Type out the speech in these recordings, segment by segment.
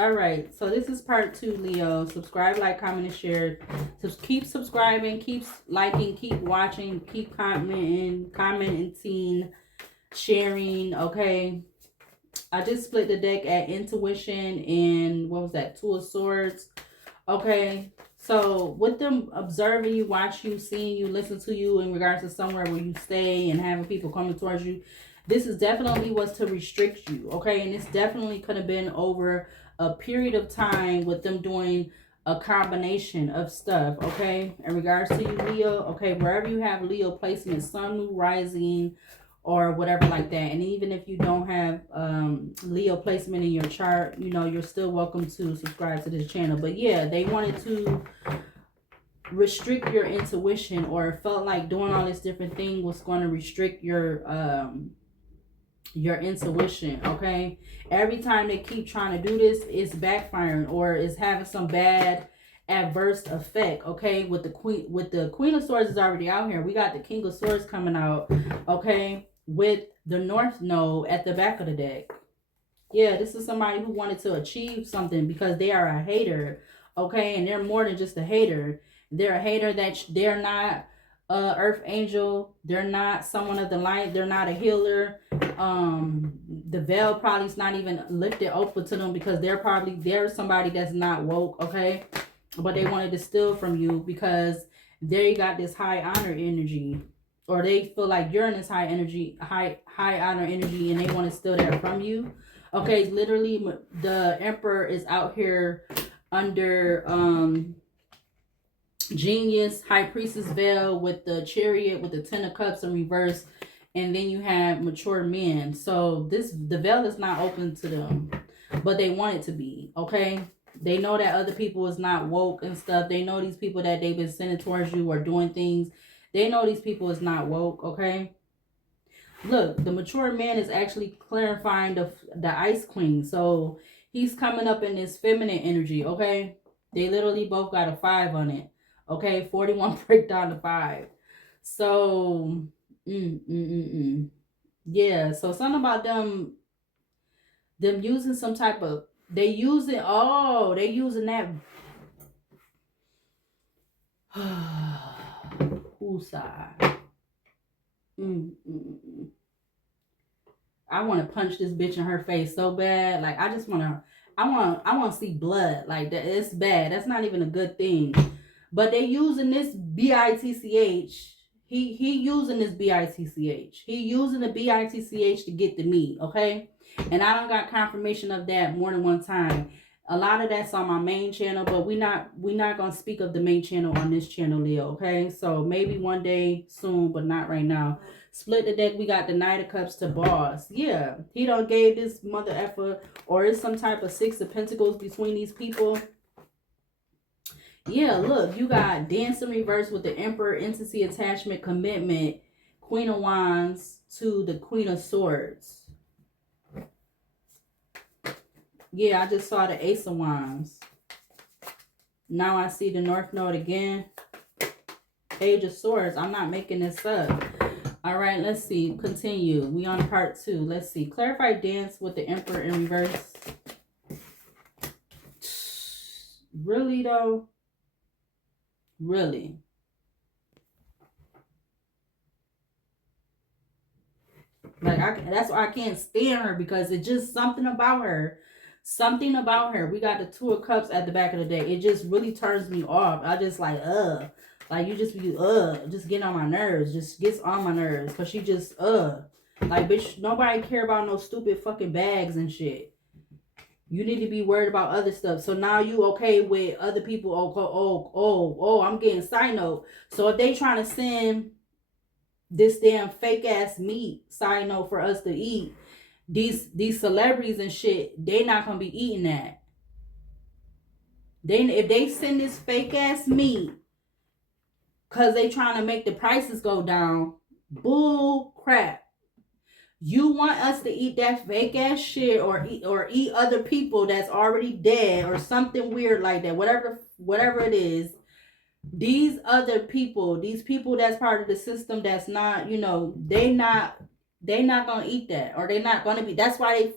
All right, so this is part 2, Leo. Subscribe, like, comment, and share. Keep subscribing, keep liking, keep watching, keep commenting, sharing. Okay, I just split the deck at intuition and what was that? Two of Swords. Okay, so with them observing you, watch you, seeing you, listen to you in regards to somewhere where you stay and having people coming towards you, this is definitely was to restrict you. Okay, and this definitely could have been over a period of time with them doing a combination of stuff. Okay, in regards to you, Leo. Okay, wherever you have Leo placement, sun, moon, rising, or whatever like that. And even if you don't have Leo placement in your chart, you know, you're still welcome to subscribe to this channel. But yeah, they wanted to restrict your intuition, or felt like doing all this different thing was going to restrict your intuition. Okay, every time they keep trying to do this, it's backfiring or it's having some bad adverse effect. Okay, with the Queen of Swords is already out here. We got the King of Swords coming out. Okay, with the North Node at the back of the deck. Yeah, this is somebody who wanted to achieve something because they are a hater. Okay, and they're more than just a hater. They're a hater that they're not earth angel. They're not someone of the light. They're not a healer. The veil probably is not even lifted open to them because they're somebody that's not woke. Okay, but they wanted to steal from you because they got this high honor energy, or they feel like you're in this high honor energy, and they want to steal that from you. Okay, literally, the Emperor is out here under Genius, High Priestess veil with the Chariot, with the Ten of Cups in reverse, and then you have mature men. So the veil is not open to them, but they want it to be. Okay, they know that other people is not woke and stuff. They know these people that they've been sending towards you or doing things. They know these people is not woke. Okay. Look, the mature man is actually clarifying the Ice Queen. So he's coming up in this feminine energy. Okay, they literally both got a 5 on it. Okay, 41 break down to 5. So, yeah. So something about them using some type of they using that. Whose side? I want to punch this bitch in her face so bad. Like I just want to. I want to see blood. Like that. It's bad. That's not even a good thing. But they using this BITCH. He using this BITCH. He using the BITCH to get to me. Okay, and I don't got confirmation of that more than one time. A lot of that's on my main channel, but we're not gonna speak of the main channel on this channel, Leo. Okay, so maybe one day soon, but not right now. Split the deck. We got the Knight of Cups to Boss. Yeah, he don't gave this mother effer, or is some type of 6 of Pentacles between these people. Yeah, look, you got Dance in reverse with the Emperor, intimacy, attachment, commitment, Queen of Wands to the Queen of Swords. Yeah, I just saw the Ace of Wands. Now I see the North Node again. Page of Swords. I'm not making this up. All right, let's see. Continue. We on part 2. Let's see. Clarify dance with the Emperor in reverse. Really, though? Really? Like, that's why I can't stand her, because it's just something about her. Something about her. We got the Two of Cups at the back of the deck. It just really turns me off. I just like, like, you just be, just getting on my nerves. Just gets on my nerves. Because she just, like, bitch, nobody care about no stupid fucking bags and shit. You need to be worried about other stuff. So now you okay with other people. I'm getting side note. So if they trying to send this damn fake ass meat, side note, for us to eat, these celebrities and shit, they not gonna be eating that. If they send this fake ass meat because they trying to make the prices go down, bull crap. You want us to eat that fake ass shit, or eat other people that's already dead, or something weird like that, whatever it is. These other people, these people that's part of the system, that's not, they not gonna eat that, or they not gonna be. That's why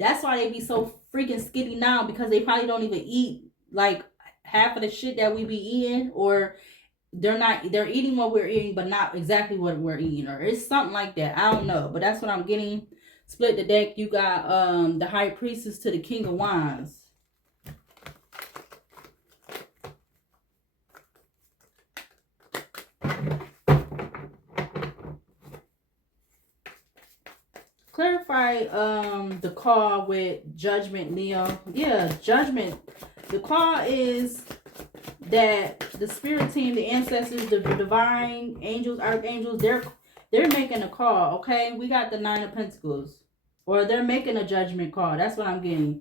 they be so freaking skinny now because they probably don't even eat like half of the shit that we be eating, or they're eating what we're eating but not exactly what we're eating, or it's something like that. I don't know, but that's what I'm getting. Split the deck. You got the High Priestess to the King of Wands. Clarify the call with Judgment, Leo. Yeah, Judgment. The call is that the spirit team, the ancestors, the divine angels, archangels, they're making a call. Okay, we got the Nine of Pentacles, or they're making a judgment call. That's what I'm getting.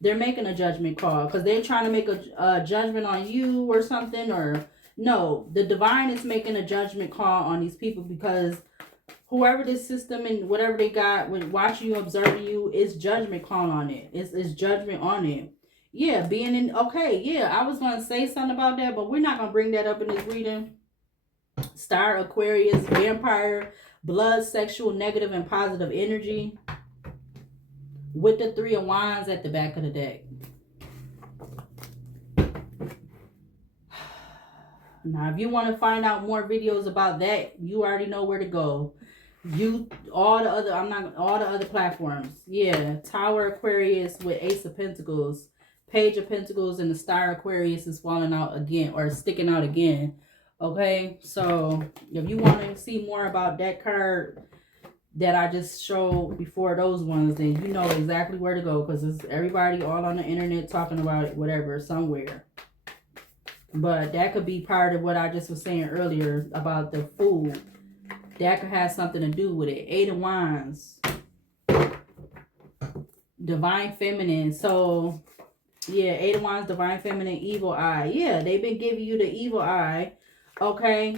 They're making a judgment call because they're trying to make a judgment on you or something, or no, the divine is making a judgment call on these people because whoever this system and whatever they got with watching you, observing you, is judgment call on it. It's judgment on it. Yeah, being in, okay, yeah, I was going to say something about that, but we're not going to bring that up in this reading. Star, Aquarius, vampire, blood, sexual, negative, and positive energy. With the Three of Wands at the back of the deck. Now, if you want to find out more videos about that, you already know where to go. All the other platforms. Yeah, Tower, Aquarius with Ace of Pentacles, Page of Pentacles, and the Star, Aquarius is falling out again, or sticking out again. Okay, so if you want to see more about that card that I just showed before those ones, then you know exactly where to go, because it's everybody all on the internet talking about it, whatever, somewhere. But that could be part of what I just was saying earlier about the Fool. That could have something to do with it. Eight of Wands. Divine Feminine. So, yeah, Eight of Wands, Divine Feminine, Evil Eye. Yeah, they've been giving you the evil eye. Okay?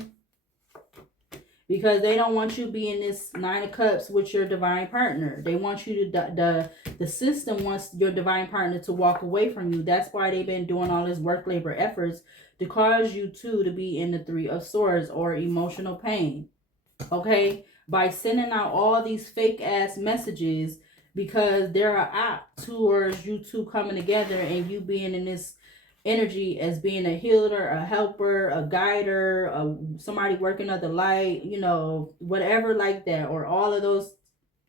Because they don't want you being this Nine of Cups with your divine partner. They want you to, the system wants your divine partner to walk away from you. That's why they've been doing all this work, labor, efforts to cause you to be in the Three of Swords, or emotional pain. Okay? By sending out all these fake ass messages, because they're an act towards you two coming together and you being in this energy as being a healer, a helper, a guider, somebody working at the light, you know, whatever like that, or all of those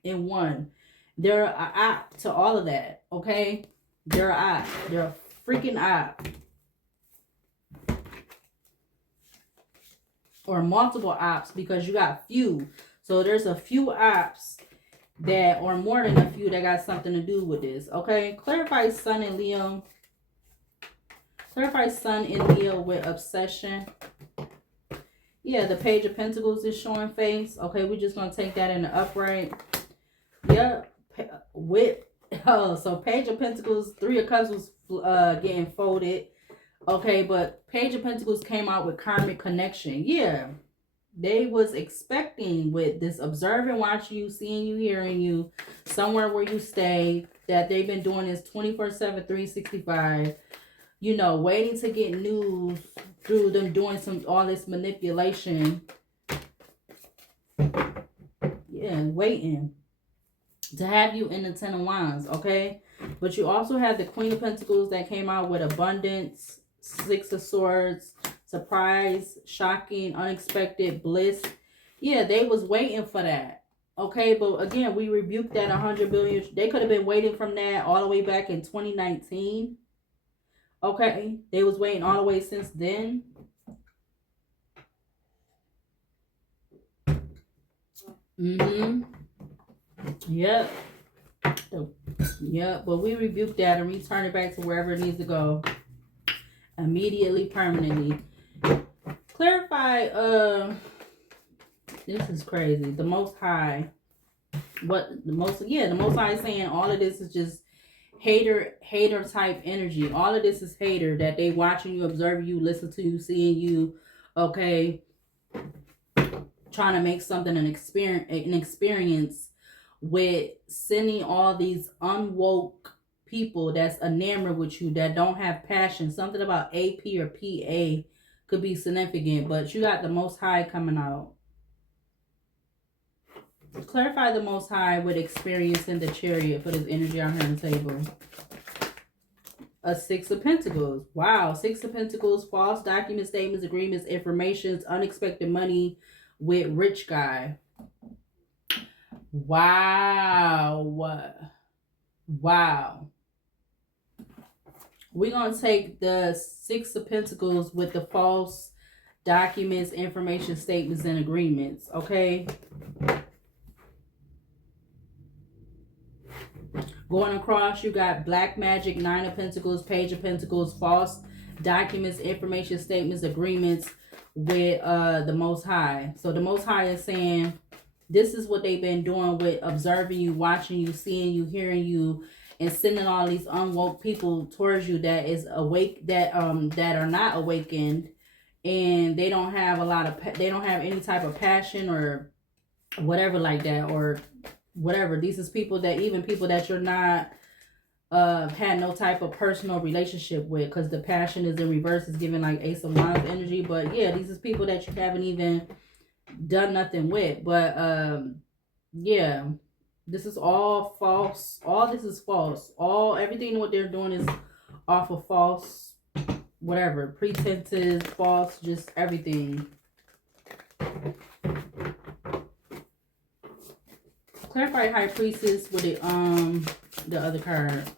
in one. They're an app to all of that. Okay, they're an app. They're a freaking app, or multiple apps, because you got few. So there's a few apps that, or more than a few, that got something to do with this. Okay, clarify Sun and Leo. Clarify Sun in Leo with obsession. Yeah, the Page of Pentacles is showing face. Okay, we're just going to take that in the upright. Yep. So Page of Pentacles, Three of Cups was getting folded. Okay, but Page of Pentacles came out with karmic connection. Yeah. They was expecting with this observing, watching you, seeing you, hearing you, somewhere where you stay, that they've been doing this 24/7, 365. You know, waiting to get news through them doing all this manipulation. Yeah, waiting to have you in the Ten of Wands, okay? But you also have the Queen of Pentacles that came out with abundance, Six of Swords, surprise, shocking, unexpected, bliss. Yeah, they was waiting for that. Okay, but again, we rebuked that 100 billion. They could have been waiting from that all the way back in 2019. Okay, they was waiting all the way since then. Yep. Yep, but we rebuked that and return it back to wherever it needs to go. Immediately, permanently. Clarify, this is crazy. The Most High. The Most High is saying all of this is just hater type energy. All of this is hater, that they watching you, observing you, listen to you, seeing you, okay, trying to make something an experience with sending all these unwoke people that's enamored with you, that don't have passion. Something about AP or PA could be significant, but you got the Most High coming out. Clarify the Most High with experiencing the Chariot for this energy out here on the table. a Six of Pentacles. Wow. Six of Pentacles, false documents, statements, agreements, informations, unexpected money with rich guy. Wow. Wow. We're going to take the Six of Pentacles with the false documents, information, statements, and agreements. Okay. Going across, you got Black Magic, Nine of Pentacles, Page of Pentacles, false documents, information, statements, agreements with the Most High. So the Most High is saying this is what they've been doing with observing you, watching you, seeing you, hearing you, and sending all these unwoke people towards you that is awake, that are not awakened, and they don't have a lot of, they don't have any type of passion or whatever like that, or whatever. These is people that, even people that you're not had no type of personal relationship with, because the passion is in reverse, is giving like Ace of Wands energy. But yeah, these is people that you haven't even done nothing with. But yeah, this is all false. All this is false. Everything what they're doing is off of false, whatever, pretenses, false, just everything. Clarify High Priestess with the other card.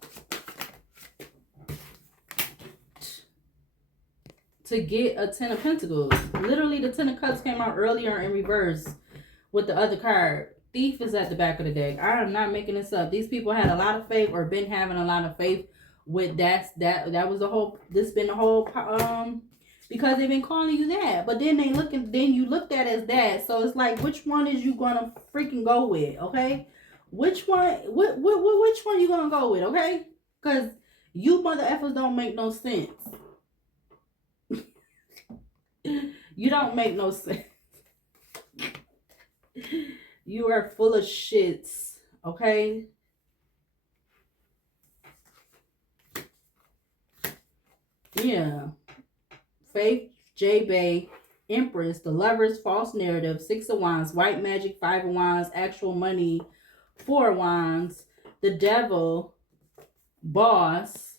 To get a Ten of Pentacles. Literally, the Ten of Cups came out earlier in reverse with the other card. Thief is at the back of the deck. I am not making this up. These people had a lot of faith, or been having a lot of faith with that was the whole, this been the whole because they've been calling you that, but then you looked at it as that. So it's like, which one is you gonna freaking go with? Okay, which one? Which one you gonna go with? Okay, because you mother effers don't make no sense. You don't make no sense. You are full of shits. Okay. Yeah. Faith, J-Bay, Empress, the Lovers, false narrative, Six of Wands, white magic, Five of Wands, actual money, Four of Wands, the Devil, Boss,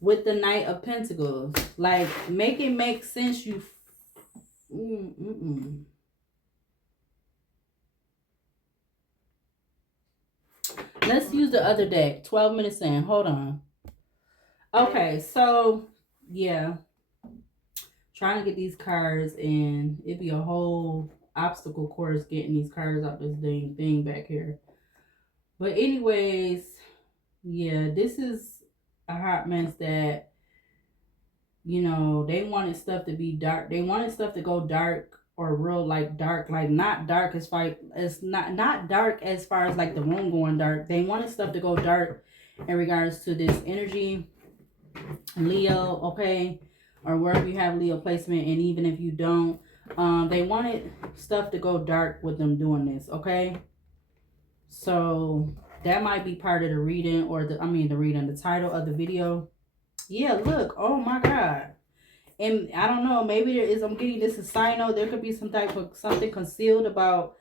with the Knight of Pentacles. Like, make it make sense. You Let's use the other deck. 12 minutes in. Hold on. Okay, so yeah, trying to get these cards, and it'd be a whole obstacle course getting these cards out this dang thing back here. But anyways, yeah, this is a hot mess that, you know, they wanted stuff to be dark. They wanted stuff to go dark, or real like dark, like not dark as far as not dark as far as like the room going dark. They wanted stuff to go dark in regards to this energy, Leo, okay, or wherever you have Leo placement, and even if you don't, they wanted stuff to go dark with them doing this, okay? So that might be part of the reading, or the title of the video. Yeah, look, oh my God. And I don't know, maybe there is, I'm getting this a sign out. There could be some type of something concealed about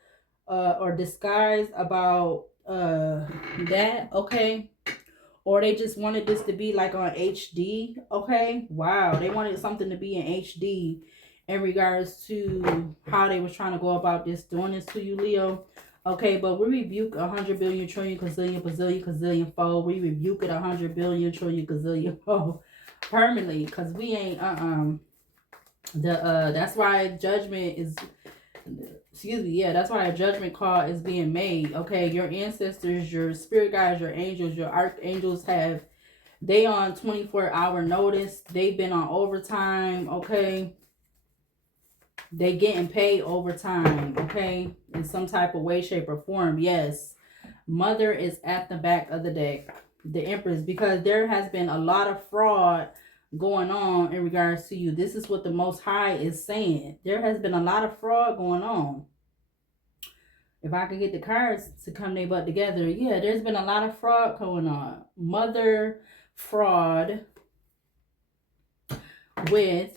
or disguised about that, okay? Or they just wanted this to be like on HD, okay? Wow, they wanted something to be in HD in regards to how they was trying to go about this, doing this to you, Leo. Okay, but we rebuke 100 billion trillion gazillion bazillion gazillion fold. We rebuke it 100 billion trillion gazillion fold permanently, because we ain't that's why judgment is, excuse me, yeah, that's why a judgment call is being made. Okay, your ancestors, your spirit guides, your angels, your archangels they on 24-hour notice. They've been on overtime, okay? They getting paid overtime, okay? In some type of way, shape, or form. Yes. Mother is at the back of the deck. The Empress, because there has been a lot of fraud going on in regards to you. This is what the Most High is saying. There has been a lot of fraud going on. If I could get the cards to come they butt together. Yeah, there's been a lot of fraud going on. Mother fraud with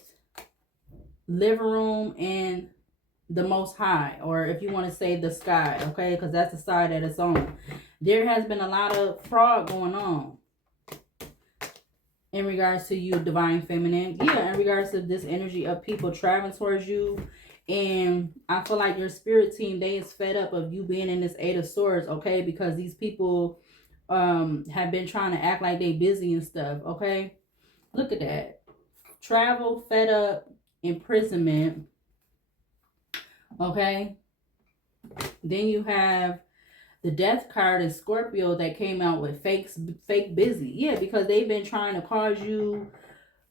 living room and the Most High, or if you want to say the sky, okay, because that's the side that it's on. There has been a lot of fraud going on. in regards to you, divine feminine. Yeah, in regards to this energy of people traveling towards you. And I feel like your spirit team, they is fed up of you being in this Eight of Swords, okay? Because these people have been trying to act like they busy and stuff, okay? Look at that. Travel, fed up, imprisonment, okay? Then you have the death card in Scorpio that came out with fake busy. Yeah, because they've been trying to cause you,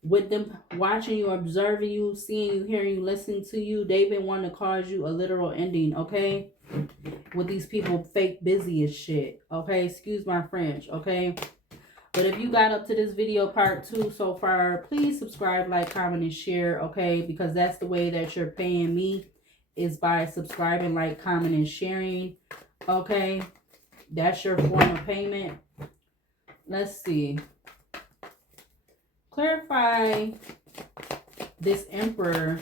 with them watching you, observing you, seeing you, hearing you, listening to you. They've been wanting to cause you a literal ending, okay? With these people fake busy as shit, okay? Excuse my French, okay? But if you got up to this video part 2 so far, please subscribe, like, comment, and share, okay? Because that's the way that you're paying me, is by subscribing, like, comment, and sharing, okay? That's your form of payment. Let's see. Clarify this Emperor.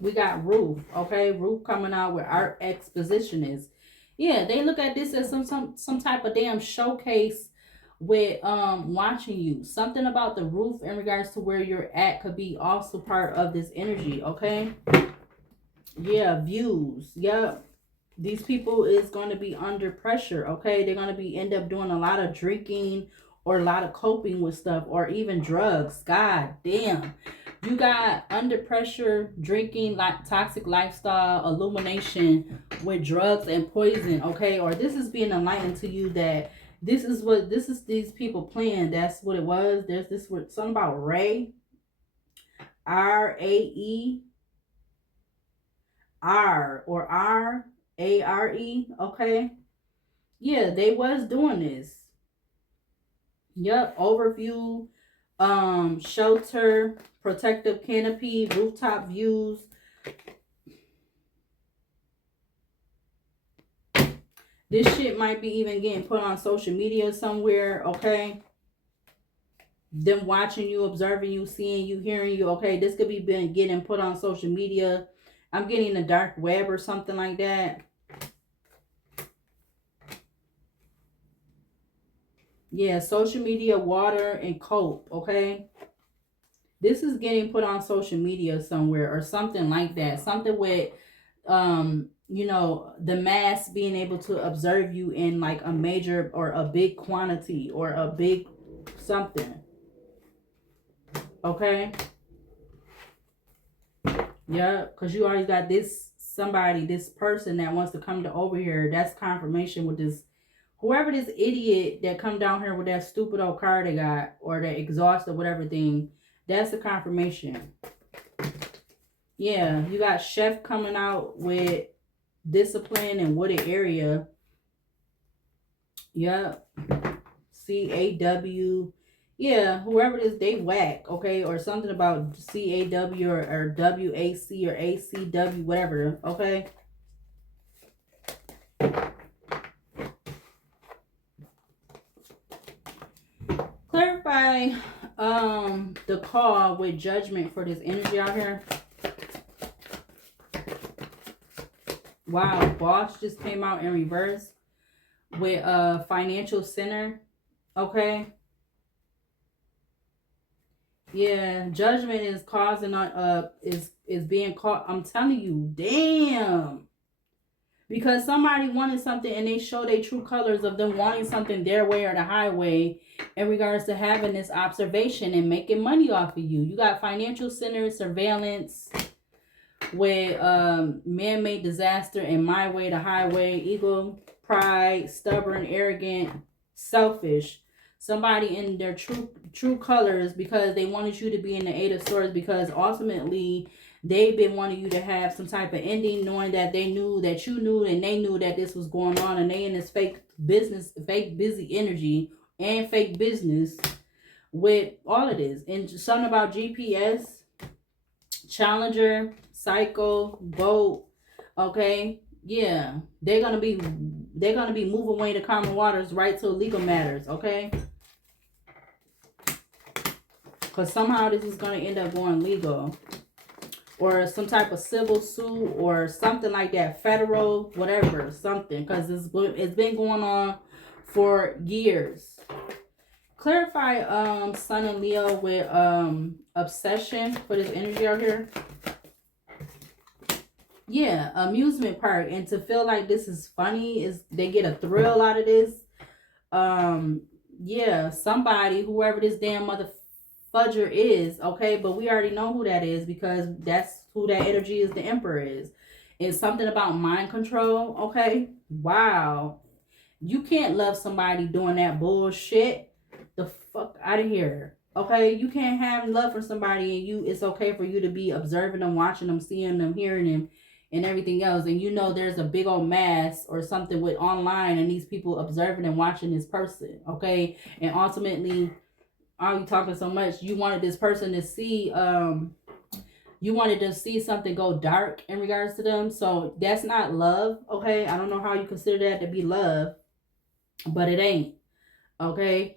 We got Ruth, okay? Ruth coming out with Art Expositionist. Yeah, they look at this as some type of damn showcase with watching you. Something about the roof in regards to where you're at could be also part of this energy, okay? Yeah, views. Yep. These people is going to be under pressure, okay? They're going to be end up doing a lot of drinking or a lot of coping with stuff, or even drugs. God damn. You got under pressure, drinking, like toxic lifestyle, illumination with drugs and poison, okay? Or this is being enlightened to you that this is these people playing. That's what it was. There's this word, something about Ray. R-A-E. R or R-A-R-E, okay? Yeah, they was doing this. Yep, overview, shelter, protective canopy, rooftop views. This shit might be even getting put on social media somewhere, okay? Them watching you, observing you, seeing you, hearing you, okay? This could be getting put on social media. I'm getting a dark web or something like that. Yeah, social media, water, and cope, okay? This is getting put on social media somewhere or something like that. Something with, you know, the mass being able to observe you in like a major or a big quantity or a big something. Okay? Yeah, because you always got this somebody, this person that wants to come to over here. That's confirmation with this. Whoever this idiot that come down here with that stupid old car they got, or that exhaust or whatever thing, that's the confirmation. Yeah, you got chef coming out with discipline and wooded area. Yep. C-A-W. Yeah, whoever it is, they whack, okay? Or something about C-A-W or W-A-C or A-C-W, whatever, okay? Clarify the call with judgment for this energy out here. Wow, boss just came out in reverse with a financial center, okay? Yeah, judgment is causing is being caught. I'm telling you, damn. Because somebody wanted something and they show their true colors of them wanting something their way or the highway in regards to having this observation and making money off of you. You got financial centers, surveillance with man-made disaster and my way, the highway, ego, pride, stubborn, arrogant, selfish. Somebody in their true colors because they wanted you to be in the Eight of Swords, because ultimately they've been wanting you to have some type of ending, knowing that they knew that you knew and they knew that this was going on, and they in this fake business, fake busy energy and fake business with all of this. And something about GPS, Challenger, Psycho, Boat, okay? Yeah, they're gonna be moving away to common waters right to legal matters, okay? Because somehow this is going to end up going legal. Or some type of civil suit or something like that. Federal, whatever, something. Because it's been going on for years. Clarify Sun and Leo with obsession for this energy out here. Yeah, amusement park, and to feel like this is funny, is they get a thrill out of this. Yeah, somebody, whoever this damn mother fudger is, okay, but we already know who that is because that's who that energy is. The Emperor is. It's something about mind control, okay? Wow. You can't love somebody doing that bullshit. The fuck out of here. Okay, you can't have love for somebody and it's okay for you to be observing them, watching them, seeing them, hearing them, and everything else. And you know there's a big old mass or something with online and these people observing and watching this person, okay? And ultimately, are you talking so much? You wanted this person to see you wanted to see something go dark in regards to them. So that's not love, okay? I don't know how you consider that to be love, but it ain't. Okay.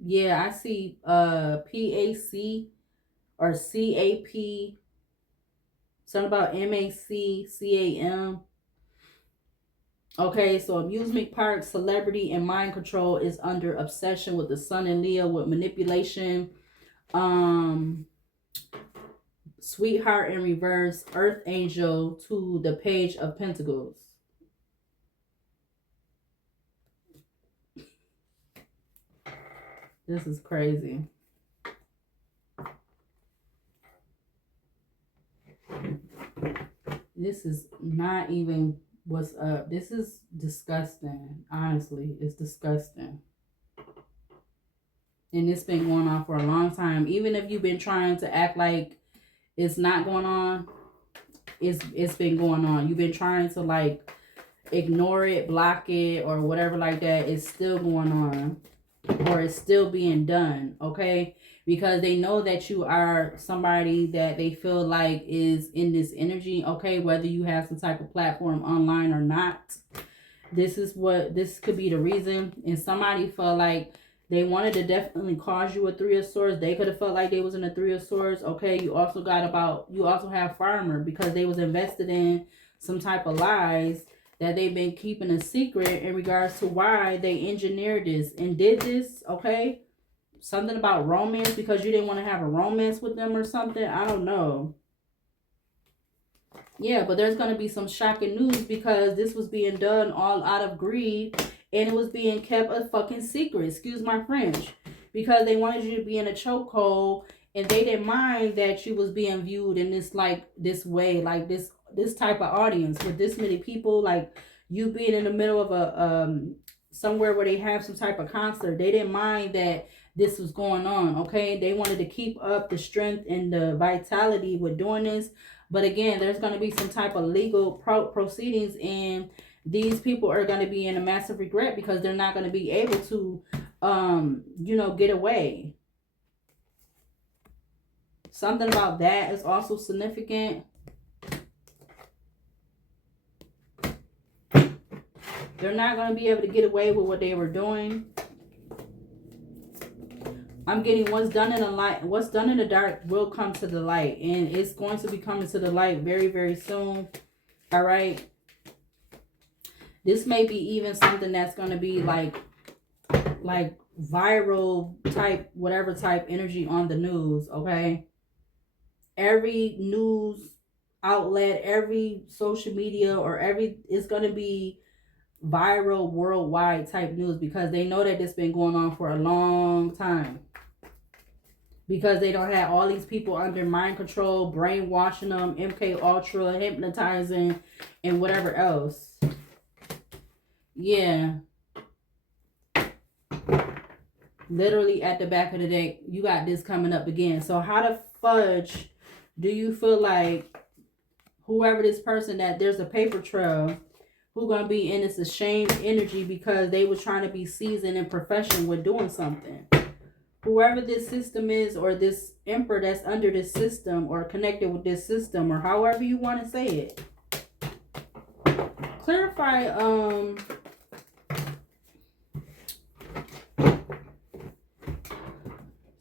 Yeah, I see PAC or CAP, something about MACCAM. Okay, so amusement park, celebrity, and mind control is under obsession with the Sun and Leo with manipulation. Sweetheart in reverse, Earth Angel to the Page of Pentacles. This is crazy. This is not even what's up. This is disgusting. Honestly, it's disgusting. And it's been going on for a long time. Even if you've been trying to act like it's not going on, it's been going on. You've been trying to like ignore it, block it, or whatever like that. It's still going on. Or it's still being done, okay? Because they know that you are somebody that they feel like is in this energy, okay? Whether you have some type of platform online or not, this could be the reason. And somebody felt like they wanted to definitely cause you a Three of Swords. They could have felt like they was in a Three of Swords, okay? You also have Farmer because they was invested in some type of lies that they've been keeping a secret in regards to why they engineered this and did this, okay? Something about romance because you didn't want to have a romance with them or something. I don't know. Yeah, but there's going to be some shocking news because this was being done all out of greed and it was being kept a fucking secret. Excuse my French. Because they wanted you to be in a chokehold and they didn't mind that you was being viewed in this way, like this type of audience with this many people, like you being in the middle of a somewhere where they have some type of concert. They didn't mind that this was going on, okay? They wanted to keep up the strength and the vitality with doing this. But again, there's going to be some type of legal proceedings and these people are going to be in a massive regret because they're not going to be able to get away. Something about that is also significant. They're not going to be able to get away with what they were doing. I'm getting what's done in the light, what's done in the dark will come to the light. And it's going to be coming to the light very, very soon. All right. This may be even something that's going to be like viral type, whatever type energy on the news. Okay. Every news outlet, every social media or it's going to be viral worldwide type news because they know that it's been going on for a long time because they don't have all these people under mind control, brainwashing them, MK Ultra, hypnotizing, and whatever else. Yeah. Literally at the back of the deck, you got this coming up again. So how the fudge do you feel like whoever this person that there's a paper trail who gonna be in this ashamed energy because they was trying to be seasoned and professional with doing something? Whoever this system is or this emperor that's under this system or connected with this system or however you want to say it. Clarify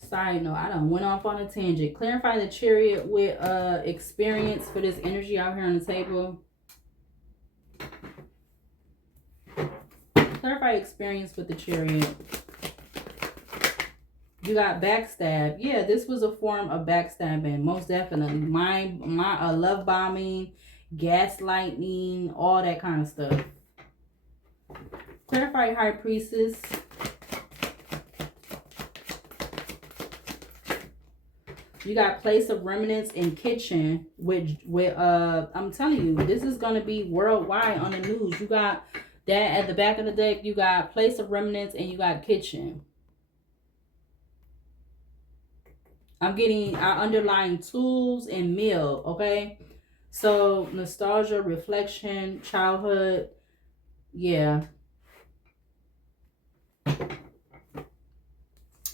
side note, I done went off on a tangent. Clarify the Chariot with experience for this energy out here on the table. Clarify experience with the Chariot. You got backstab. Yeah, this was a form of backstabbing, most definitely. My love bombing, gaslighting, all that kind of stuff. Clarify High Priestess. You got place of remnants in kitchen with I'm telling you, this is gonna be worldwide on the news. You got that at the back of the deck. You got place of remnants and you got kitchen. I'm getting our underlying tools and meal, okay? So nostalgia, reflection, childhood, yeah.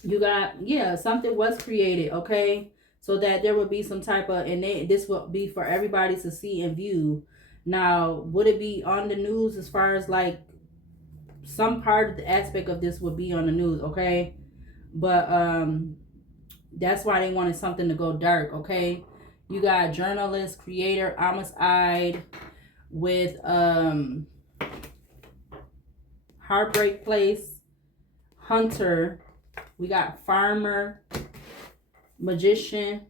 You got, yeah, something was created, okay? So that there would be some type of, and this will be for everybody to see and view. Now, would it be on the news as far as like some part of the aspect of this would be on the news, okay? But that's why they wanted something to go dark, okay? You got journalist, creator, homicide with heartbreak place, hunter. We got farmer, magician,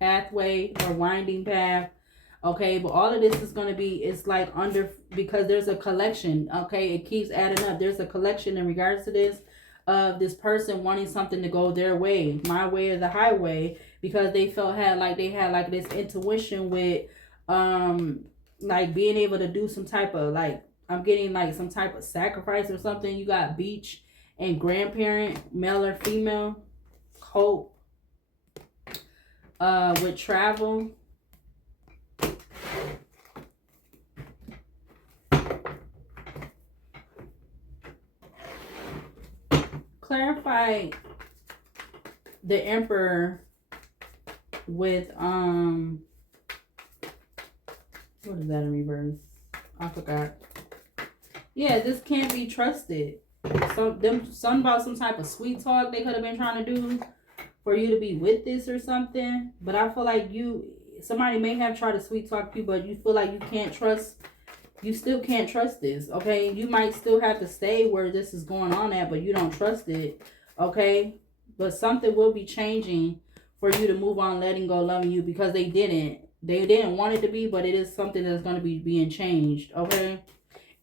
pathway or winding path. Okay, but all of this is going to be, it's like under, because there's a collection, okay? It keeps adding up. There's a collection in regards to this of this person wanting something to go their way, my way or the highway, because they felt they had like this intuition with like being able to do some type of like, I'm getting like some type of sacrifice or something. You got beach and grandparent, male or female, hope with travel. Clarify the emperor with what is that in reverse? I forgot. Yeah, this can't be trusted. Something about some type of sweet talk they could have been trying to do for you to be with this or something. But I feel like somebody may have tried to sweet talk you, but you feel like you still can't trust this, okay? You might still have to stay where this is going on at, but you don't trust it, okay? But something will be changing for you to move on, letting go, loving you, because they didn't want it to be, but it is something that's going to be being changed, okay?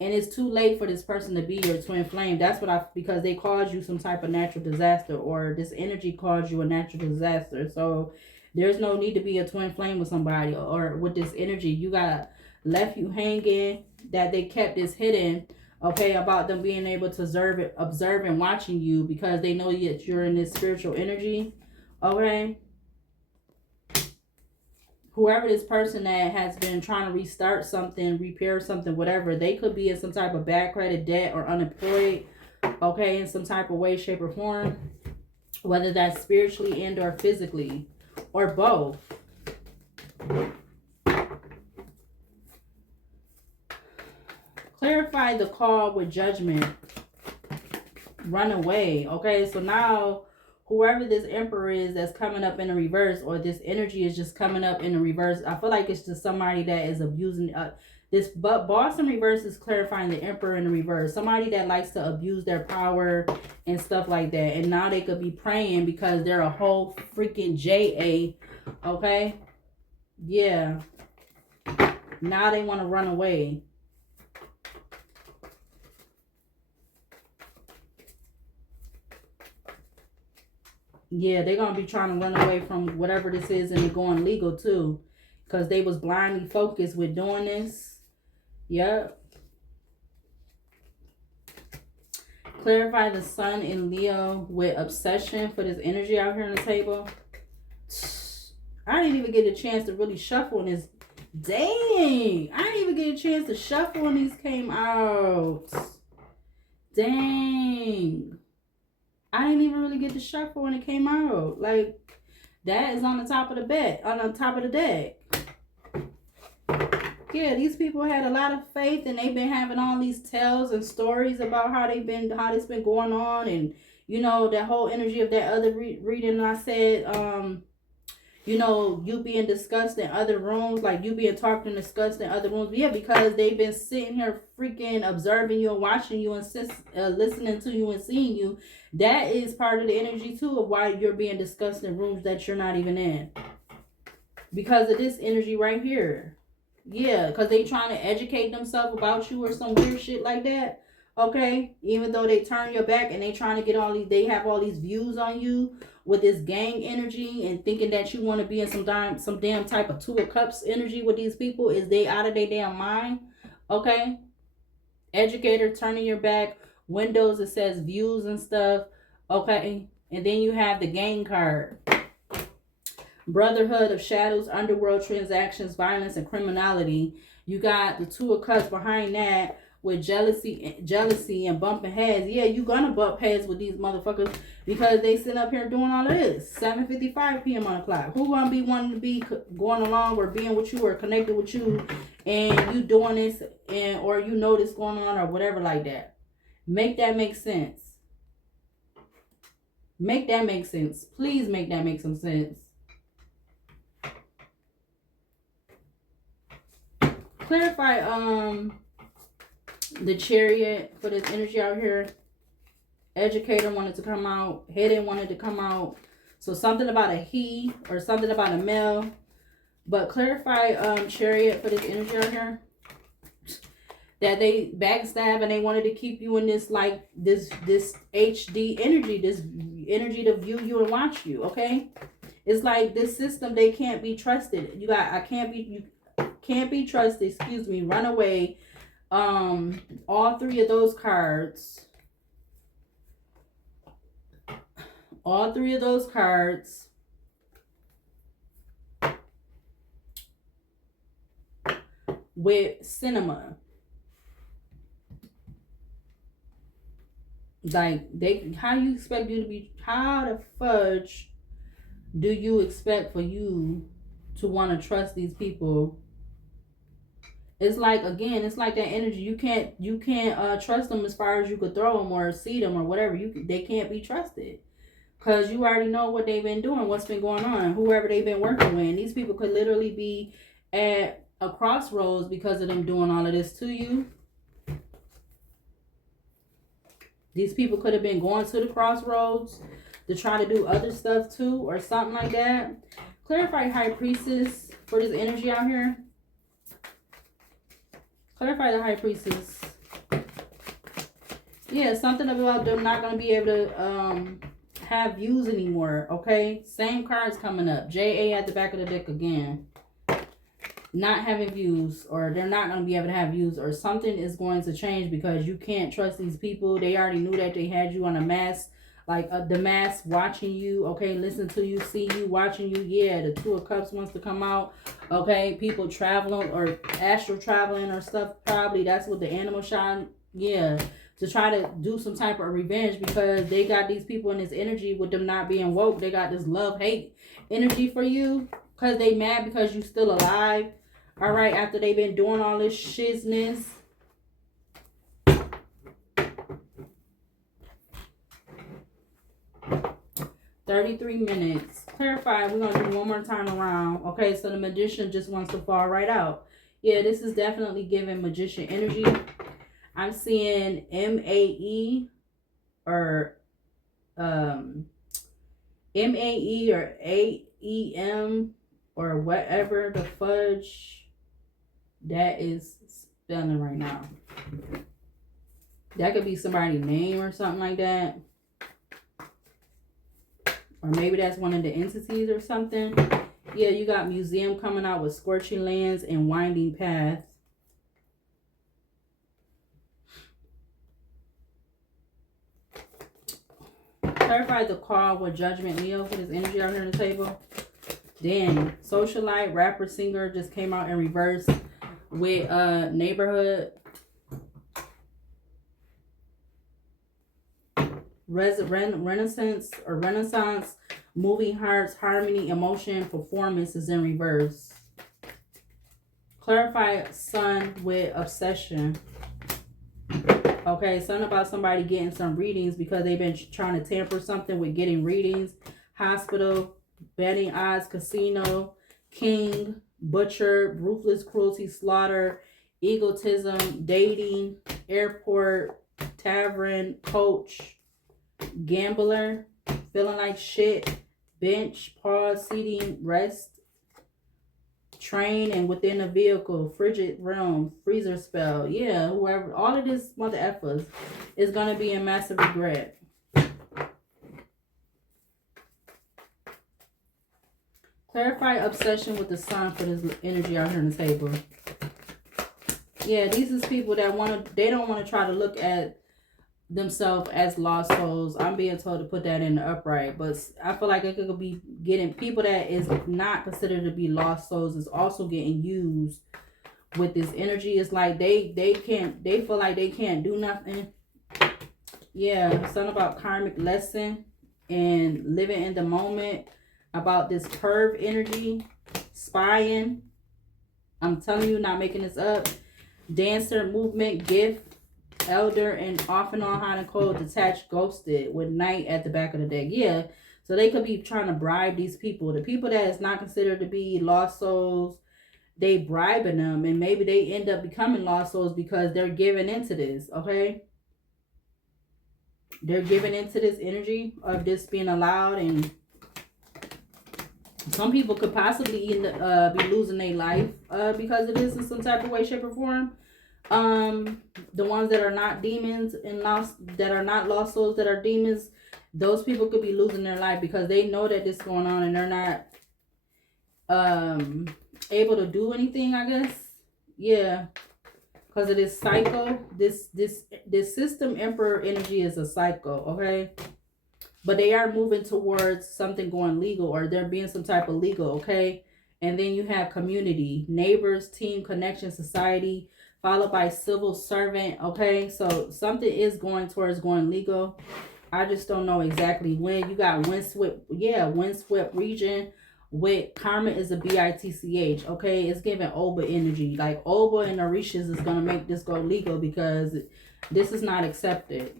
And it's too late for this person to be your twin flame. That's because they caused you some type of natural disaster, or this energy caused you a natural disaster. So there's no need to be a twin flame with somebody, or with this energy. You got left you hanging, that they kept this hidden, okay, about them being able to observe and watching you, because they know that you're in this spiritual energy, okay? Whoever this person that has been trying to restart something, repair something, whatever, they could be in some type of bad credit, debt, or unemployed, okay, in some type of way, shape, or form, whether that's spiritually and or physically, or both. Clarify the call with judgment. Run away. Okay, so now whoever this emperor is that's coming up in the reverse, or this energy is just coming up in the reverse, I feel like it's just somebody that is abusing this. But boss in reverse is clarifying the emperor in the reverse. Somebody that likes to abuse their power and stuff like that. And now they could be praying because they're a whole freaking JA. Okay? Yeah. Now they want to run away. Yeah, they're going to be trying to run away from whatever this is, and they're going legal too, because they was blindly focused with doing this. Yep. Clarify the sun in Leo with obsession for this energy out here on the table. I didn't even get a chance to really shuffle on this. Dang. I didn't even get a chance to shuffle when these came out. Dang. I didn't even really get to shuffle when it came out. Like, that is on the top of the bed, on the top of the deck. Yeah, these people had a lot of faith, and they've been having all these tales and stories about how it's been going on, and you know, that whole energy of that other reading I said, you know, you being discussed in other rooms, like you being talked and discussed in other rooms. Yeah, because they've been sitting here freaking observing you and watching you and listening to you and seeing you. That is part of the energy too of why you're being discussed in rooms that you're not even in. Because of this energy right here. Yeah, because they trying to educate themselves about you or some weird shit like that. Okay, even though they turn your back and they trying to get all these, they have all these views on you with this gang energy and thinking that you want to be in some damn type of Two of Cups energy with these people. Is they out of their damn mind? Okay, educator turning your back, windows, it says views and stuff. Okay, and then you have the gang card. Brotherhood of shadows, underworld transactions, violence, and criminality. You got the Two of Cups behind that with jealousy and bumping heads. Yeah, you gonna bump heads with these motherfuckers because they sit up here doing all of this. 7:55 p.m. on the clock. Who gonna be wanting to be going along or being with you or connected with you, and you doing this and or you know this going on or whatever like that? Make that make sense. Make that make sense. Please make that make some sense. Clarify the Chariot for this energy out here. Educator wanted to come out. Hidden wanted to come out. So something about a he or something about a male. But clarify Chariot for this energy out here. That they backstab and they wanted to keep you in this like this HD energy, this energy to view you and watch you. Okay, it's like this system, they can't be trusted. You can't be trusted, excuse me, run away. All three of those cards with cinema. Like how you expect you to be, how the fudge do you expect for you to want to trust these people? It's like, again, it's like that energy. You can't trust them as far as you could throw them or see them or whatever. They can't be trusted because you already know what they've been doing, what's been going on, whoever they've been working with. And these people could literally be at a crossroads because of them doing all of this to you. These people could have been going to the crossroads to try to do other stuff too or something like that. Clarify High Priestess for this energy out here. Clarify the High Priestess. Yeah, something about them not going to be able to have views anymore, okay? Same cards coming up. JA at the back of the deck again. Not having views, or they're not going to be able to have views, or something is going to change because you can't trust these people. They already knew that they had you on a mask, like the mask watching you, okay, listen to you, see you, watching you. Yeah, the Two of Cups wants to come out, okay? People traveling or astral traveling or stuff, probably. That's what the animal shine, yeah, to try to do some type of revenge because they got these people in this energy with them not being woke. They got this love-hate energy for you because they mad because you still alive. All right, after they've been doing all this shizness. $33. Clarify, we're going to do one more time around. Okay, so the Magician just wants to fall right out. Yeah, this is definitely giving Magician energy. I'm seeing MAE or MAE or AEM or whatever the fudge that is spelling right now. That could be somebody's name or something like that. Or maybe that's one of the entities or something. Yeah, you got Museum coming out with Scorching Lands and Winding Path. Clarify the call with Judgment Leo for this energy out here on the table. Then Socialite, rapper, singer just came out in reverse with Neighborhood. Renaissance, Moving Hearts, Harmony, Emotion, Performance is in reverse. Clarify Sun with Obsession. Okay, something about somebody getting some readings because they've been trying to tamper something with getting readings. Hospital, betting odds, casino, king, butcher, ruthless cruelty, slaughter, egotism, dating, airport, tavern, coach, gambler, feeling like shit, bench, pause, seating, rest, train, and within a vehicle, frigid realm, freezer spell. Yeah, whoever, all of this mother effers is gonna be in massive regret. Clarify obsession with the sun for this energy out here on the table. Yeah, these is people that they don't want to try to look at themselves as lost souls. I'm being told to put that in the upright, but I feel like it could be getting people that is not considered to be lost souls is also getting used with this energy. It's like they feel like they can't do nothing. Yeah, something about karmic lesson and living in the moment, about this curve energy, spying. I'm telling you, not making this up. Dancer, movement, gift, elder, and off and on hot and cold, detached, ghosted, with night at the back of the deck. Yeah, so they could be trying to bribe these people. The people that is not considered to be lost souls, they bribing them, and maybe they end up becoming lost souls because they're giving into this, okay? They're giving into this energy of this being allowed, and some people could possibly be losing their life because of this in some type of way, shape, or form. The ones that are not demons and lost, that are not lost souls, that are demons, those people could be losing their life because they know that this is going on and they're not able to do anything, I guess. Yeah, because of this cycle. This system emperor energy is a cycle, okay? But they are moving towards something going legal, or there being some type of legal, okay? And then you have community, neighbors, team, connection, society, followed by civil servant, okay? So something is going towards going legal. I just don't know exactly when. You got windswept, yeah, windswept region with karma is a bitch, okay? It's giving Oba energy. Like Oba and Orishas is gonna make this go legal because this is not accepted.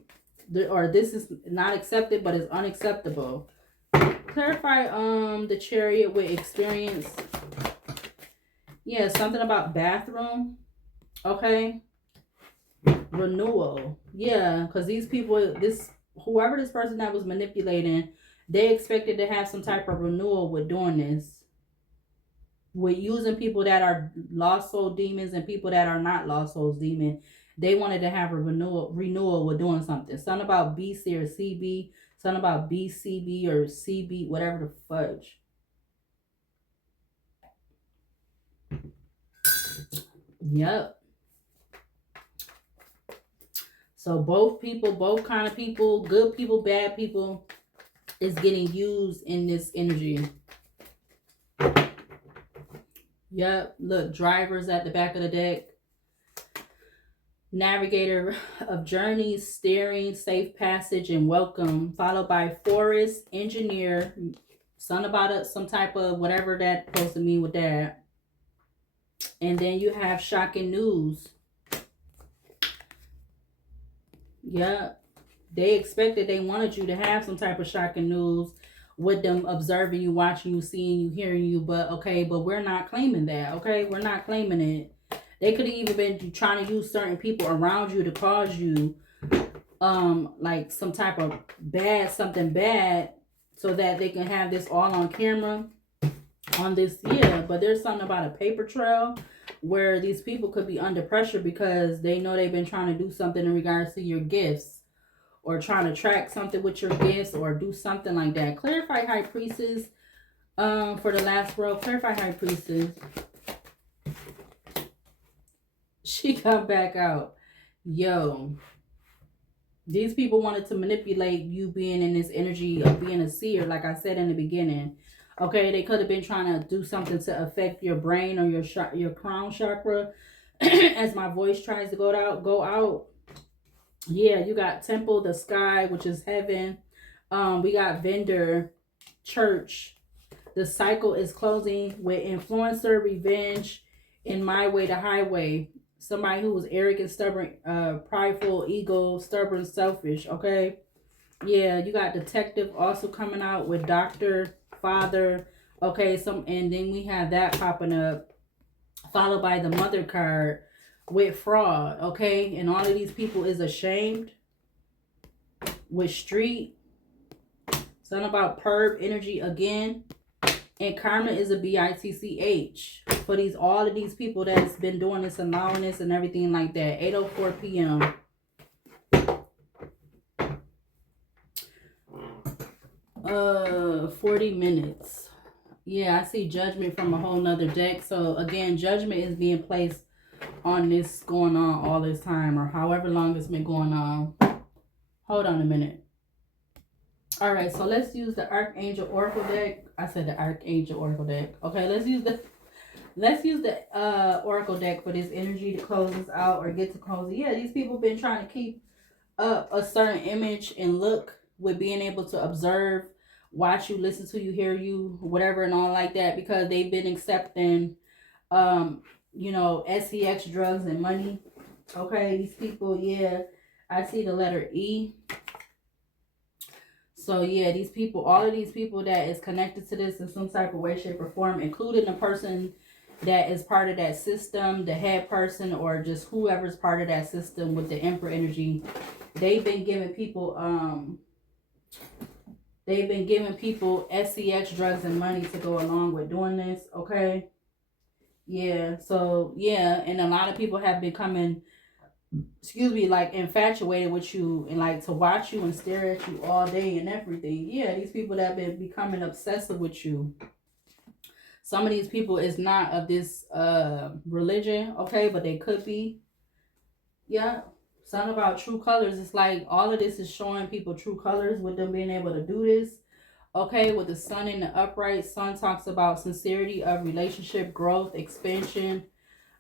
Or this is not accepted, but it's unacceptable. Clarify the chariot with experience. Yeah, something about bathroom. Okay. Renewal. Yeah, because these people, whoever this person that was manipulating, they expected to have some type of renewal with doing this. With using people that are lost soul demons and people that are not lost souls demon. They wanted to have a renewal with doing something. Something about BC or CB. Something about BCB or CB, whatever the fudge. Yep. So both people, both kind of people, good people, bad people, is getting used in this energy. Yep. Look, drivers at the back of the deck. Navigator of journeys, steering, safe passage, and welcome, followed by forest, engineer, something about some type of whatever that's supposed to mean with that. And then you have shocking news. Yeah, they expected, they wanted you to have some type of shocking news with them observing you, watching you, seeing you, hearing you. But okay, but we're not claiming that. Okay, we're not claiming it. They could have even been trying to use certain people around you to cause you like some type of something bad, so that they can have this all on camera on this. Yeah, but there's something about a paper trail where these people could be under pressure because they know they've been trying to do something in regards to your gifts, or trying to track something with your gifts, or do something like that. Clarify High Priestess for the last world. Clarify High Priestess. She come back out. Yo, these people wanted to manipulate you being in this energy of being a seer, like I said in the beginning. Okay, they could have been trying to do something to affect your brain or your crown chakra. As my voice tries to go out. Yeah, you got temple, the sky, which is heaven. We got vendor, church. The cycle is closing with influencer, revenge, in my way to highway. Somebody who was arrogant, stubborn, prideful, ego, stubborn, selfish. Okay. Yeah, you got detective also coming out with doctor, father. Okay, and then we have that popping up, followed by the mother card with fraud. Okay, and all of these people is ashamed with street. Something about perv energy again. And karma is a bitch for all of these people that's been doing this, allowing this and everything like that. 8:04 p.m. 40 minutes. Yeah, I see judgment from a whole nother deck. So again, judgment is being placed on this going on all this time, or however long it's been going on. Hold on a minute. All right, so let's use the Archangel Oracle deck. I said the Archangel Oracle deck. Okay, let's use the Oracle deck for this energy to close us out or get to close. Yeah, these people been trying to keep up a certain image and look with being able to observe, watch you, listen to you, hear you, whatever and all like that, because they've been accepting SEX, drugs and money. Okay, these people, yeah. I see the letter E. So yeah, these people, all of these people that is connected to this in some type of way, shape, or form, including the person that is part of that system, the head person, or just whoever's part of that system with the Emperor energy, they've been giving people SEX, drugs, and money to go along with doing this. Okay. Yeah. So yeah, and a lot of people have been coming, like infatuated with you and like to watch you and stare at you all day and everything. Yeah, these people that have been becoming obsessive with you. Some of these people is not of this religion, okay, but they could be. Yeah. Something about true colors. It's like all of this is showing people true colors with them being able to do this. Okay, with the sun in the upright, sun talks about sincerity of relationship, growth, expansion,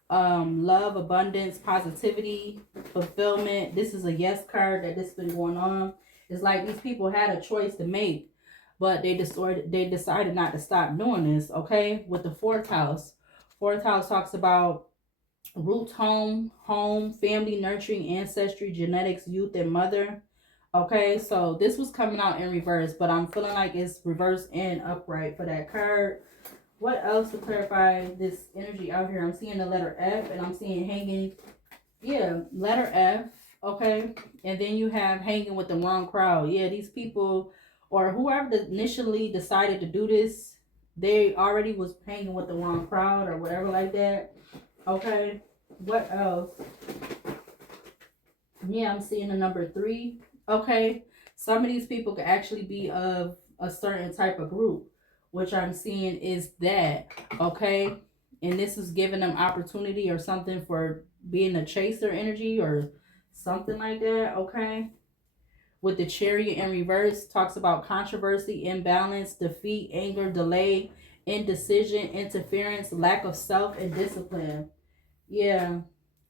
love, abundance, positivity, fulfillment. This is a yes card that this been going on. It's like these people had a choice to make, but they decided not to stop doing this. Okay, with the fourth house talks about roots, home, family, nurturing, ancestry, genetics, youth, and mother. Okay, so this was coming out in reverse, but I'm feeling like it's reverse and upright for that card. What else to clarify this energy out here? I'm seeing the letter F and I'm seeing hanging. Yeah, letter F. Okay. And then you have hanging with the wrong crowd. Yeah, these people or whoever initially decided to do this, they already was hanging with the wrong crowd or whatever like that. Okay. What else? Yeah, I'm seeing the number 3. Okay. Some of these people could actually be of a certain type of group, which I'm seeing is that, okay? And this is giving them opportunity or something for being a chaser energy or something like that, okay? With the Chariot in reverse, talks about controversy, imbalance, defeat, anger, delay, indecision, interference, lack of self, and discipline. Yeah.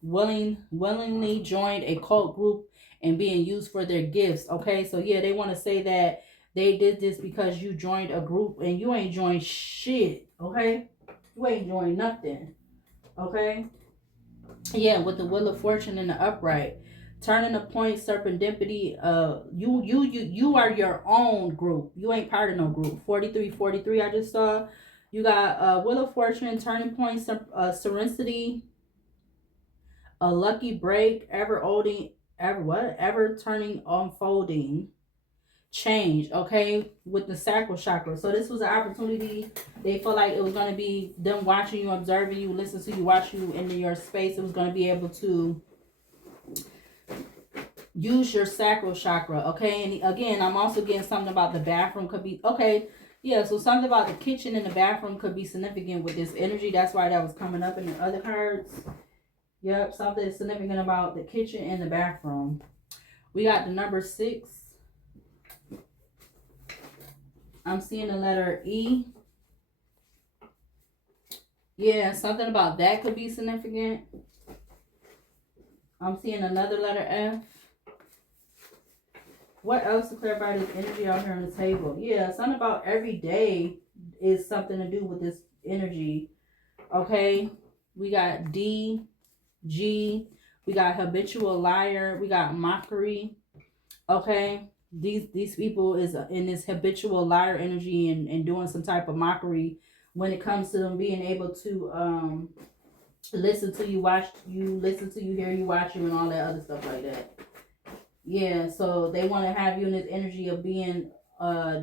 Willingly joined a cult group and being used for their gifts, okay? So yeah, they want to say that they did this because you joined a group and you ain't joined shit, okay? You ain't joined nothing, okay? Yeah, with the Wheel of Fortune in the upright, turning the point, serendipity. You are your own group. You ain't part of no group. 43. I just saw. You got Wheel of Fortune, turning point, serenity, a lucky break, ever turning, unfolding, change, okay, with the sacral chakra. So this was an opportunity. They felt like it was going to be them watching you, observing you, listen to you, watch you in your space. It was going to be able to use your sacral chakra, okay? And again, I'm also getting something about the bathroom could be, okay, yeah, so something about the kitchen and the bathroom could be significant with this energy. That's why that was coming up in the other cards. Yep, something significant about the kitchen and the bathroom. We got the number 6. I'm seeing the letter E. Yeah, something about that could be significant. I'm seeing another letter F. What else to clarify this energy out here on the table? Yeah, something about every day is something to do with this energy. Okay, we got D, G, we got habitual liar, we got mockery. Okay, These people is in this habitual liar energy and doing some type of mockery when it comes to them being able to listen to you, watch you, listen to you, hear you, watch you, and all that other stuff like that. Yeah, so they want to have you in this energy of being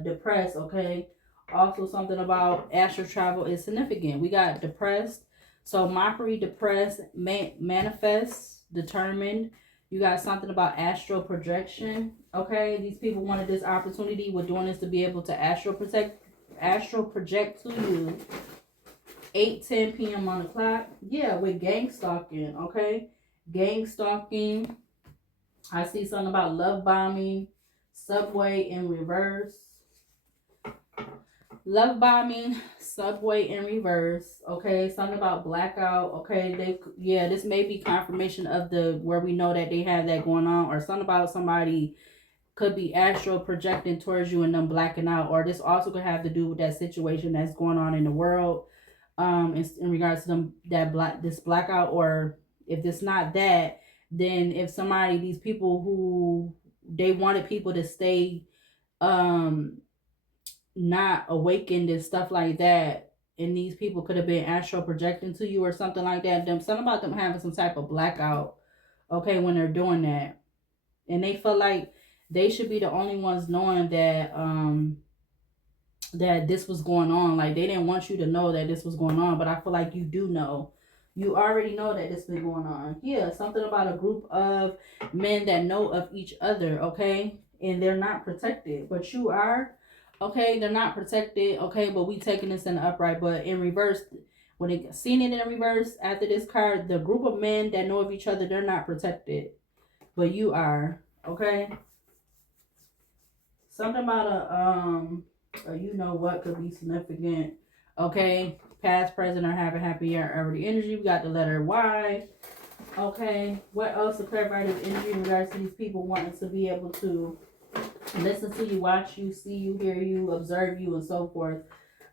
depressed, okay? Also, something about astral travel is significant. We got depressed, so mockery, depressed, manifest, determined. You got something about astral projection, okay? These people wanted this opportunity with doing this to be able to astral project to you 8:10 p.m. on the clock. Yeah, with gang stalking, okay? Gang stalking. I see something about love bombing, subway in reverse. Love bombing, subway in reverse. Okay, something about blackout. Okay, this may be confirmation of the where we know that they have that going on, or something about somebody could be astral projecting towards you and them blacking out, or this also could have to do with that situation that's going on in the world. In regards to them this blackout, or if it's not that, then if somebody these people who they wanted people to stay um not awakened and stuff like that, and these people could have been astral projecting to you or something like that, them something about them having some type of blackout, okay, when they're doing that, and they feel like they should be the only ones knowing that this was going on. Like they didn't want you to know that this was going on, but I feel like you do know. You already know that this been going on. Yeah, something about a group of men that know of each other, okay? And they're not protected, but you are. Okay, they're not protected, okay, but we taking this in the upright, but in reverse, when they seen it in reverse after this card, the group of men that know of each other, they're not protected, but you are, okay? Something about you know what could be significant. Okay, past, present, or have a happy year already energy. We got the letter Y. Okay, what else to clarify this energy in regards to these people wanting to be able to listen to you, watch you, see you, hear you, observe you, and so forth.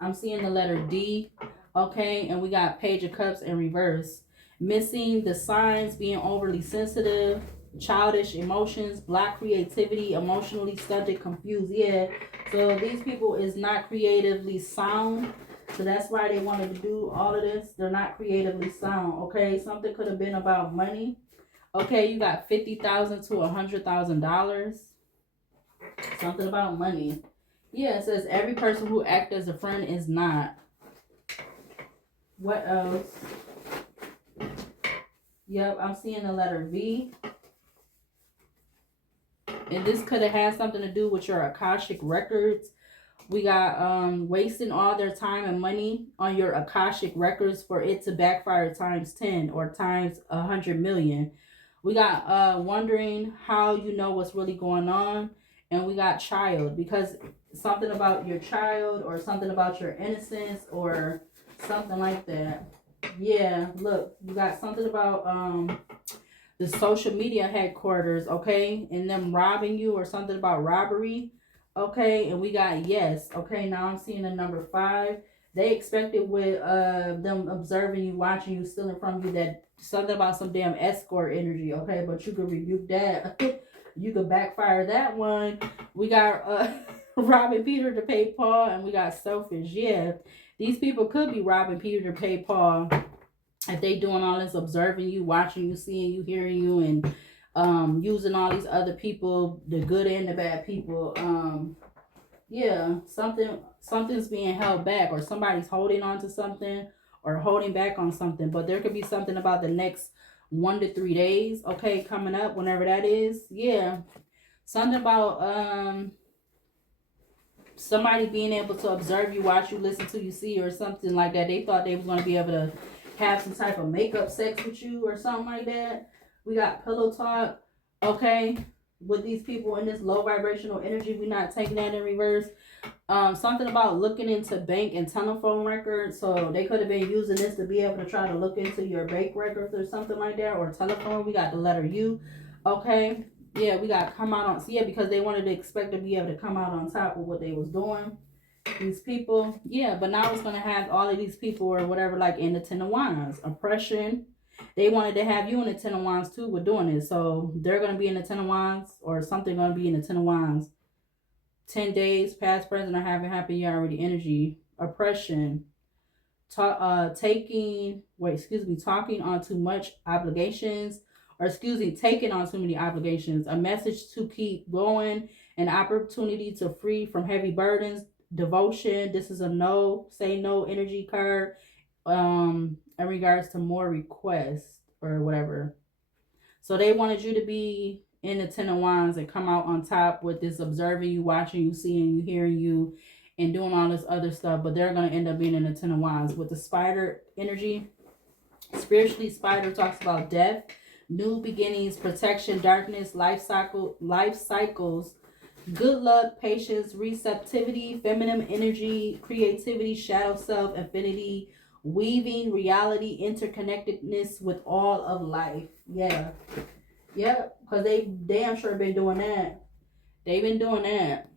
I'm seeing the letter D. Okay, and we got Page of Cups in reverse. Missing the signs, being overly sensitive, childish emotions, black creativity, emotionally stunted, confused. Yeah, so these people is not creatively sound. So that's why they wanted to do all of this. They're not creatively sound. Okay, something could have been about money. Okay, you got $50,000 to $100,000. Something about money. Yeah, it says every person who acts as a friend is not. What else? Yep, I'm seeing the letter V. And this could have had something to do with your Akashic records. We got wasting all their time and money on your Akashic records for it to backfire times 10 or times 100 million. We got wondering how you know what's really going on. And we got child, because something about your child or something about your innocence or something like that. Yeah, look, you got something about the social media headquarters, okay, and them robbing you or something about robbery, okay, and we got yes, okay. Now I'm seeing the number 5. They expected with them observing you, watching you, stealing from you, that something about some damn escort energy, okay, but you could rebuke that. You could backfire that one. We got robbing Peter to pay Paul, and we got selfish. Yeah, these people could be robbing Peter to pay Paul if they doing all this observing you, watching you, seeing you, hearing you, and using all these other people, the good and the bad people. Yeah, something's being held back, or somebody's holding on to something or holding back on something. But there could be something about the next 1 to 3 days, okay, coming up, whenever that is. Yeah, something about somebody being able to observe you, watch you, listen to you, see, or something like that. They thought they was going to be able to have some type of makeup sex with you or something like that. We got pillow talk, okay, with these people in this low vibrational energy. We're not taking that in reverse. Something about looking into bank and telephone records. So they could have been using this to be able to try to look into your bank records or something like that, or telephone. We got the letter U, okay. Yeah, we got come out on. So yeah, because they wanted to expect to be able to come out on top of what they was doing. These people, yeah, but now it's gonna have all of these people or whatever, like in the Ten of Wands, oppression. They wanted to have you in the Ten of Wands too with doing it, so they're gonna be in the Ten of Wands, or something gonna be in the Ten of Wands. 10 days, past, present, or having happened, you already energy. Oppression. Talking on too much obligations, or taking on too many obligations. A message to keep going, an opportunity to free from heavy burdens. Devotion. This is a no, say no energy card. In regards to more requests or whatever. So they wanted you to be in the Ten of Wands and come out on top with this observing you, watching you, seeing you, hearing you, and doing all this other stuff. But they're going to end up being in the Ten of Wands. With the spider energy, spiritually, spider talks about death, new beginnings, protection, darkness, life cycles, good luck, patience, receptivity, feminine energy, creativity, shadow self, infinity, weaving, reality, interconnectedness with all of life. Yeah. Yep. Because they damn sure been doing that. They've been doing that.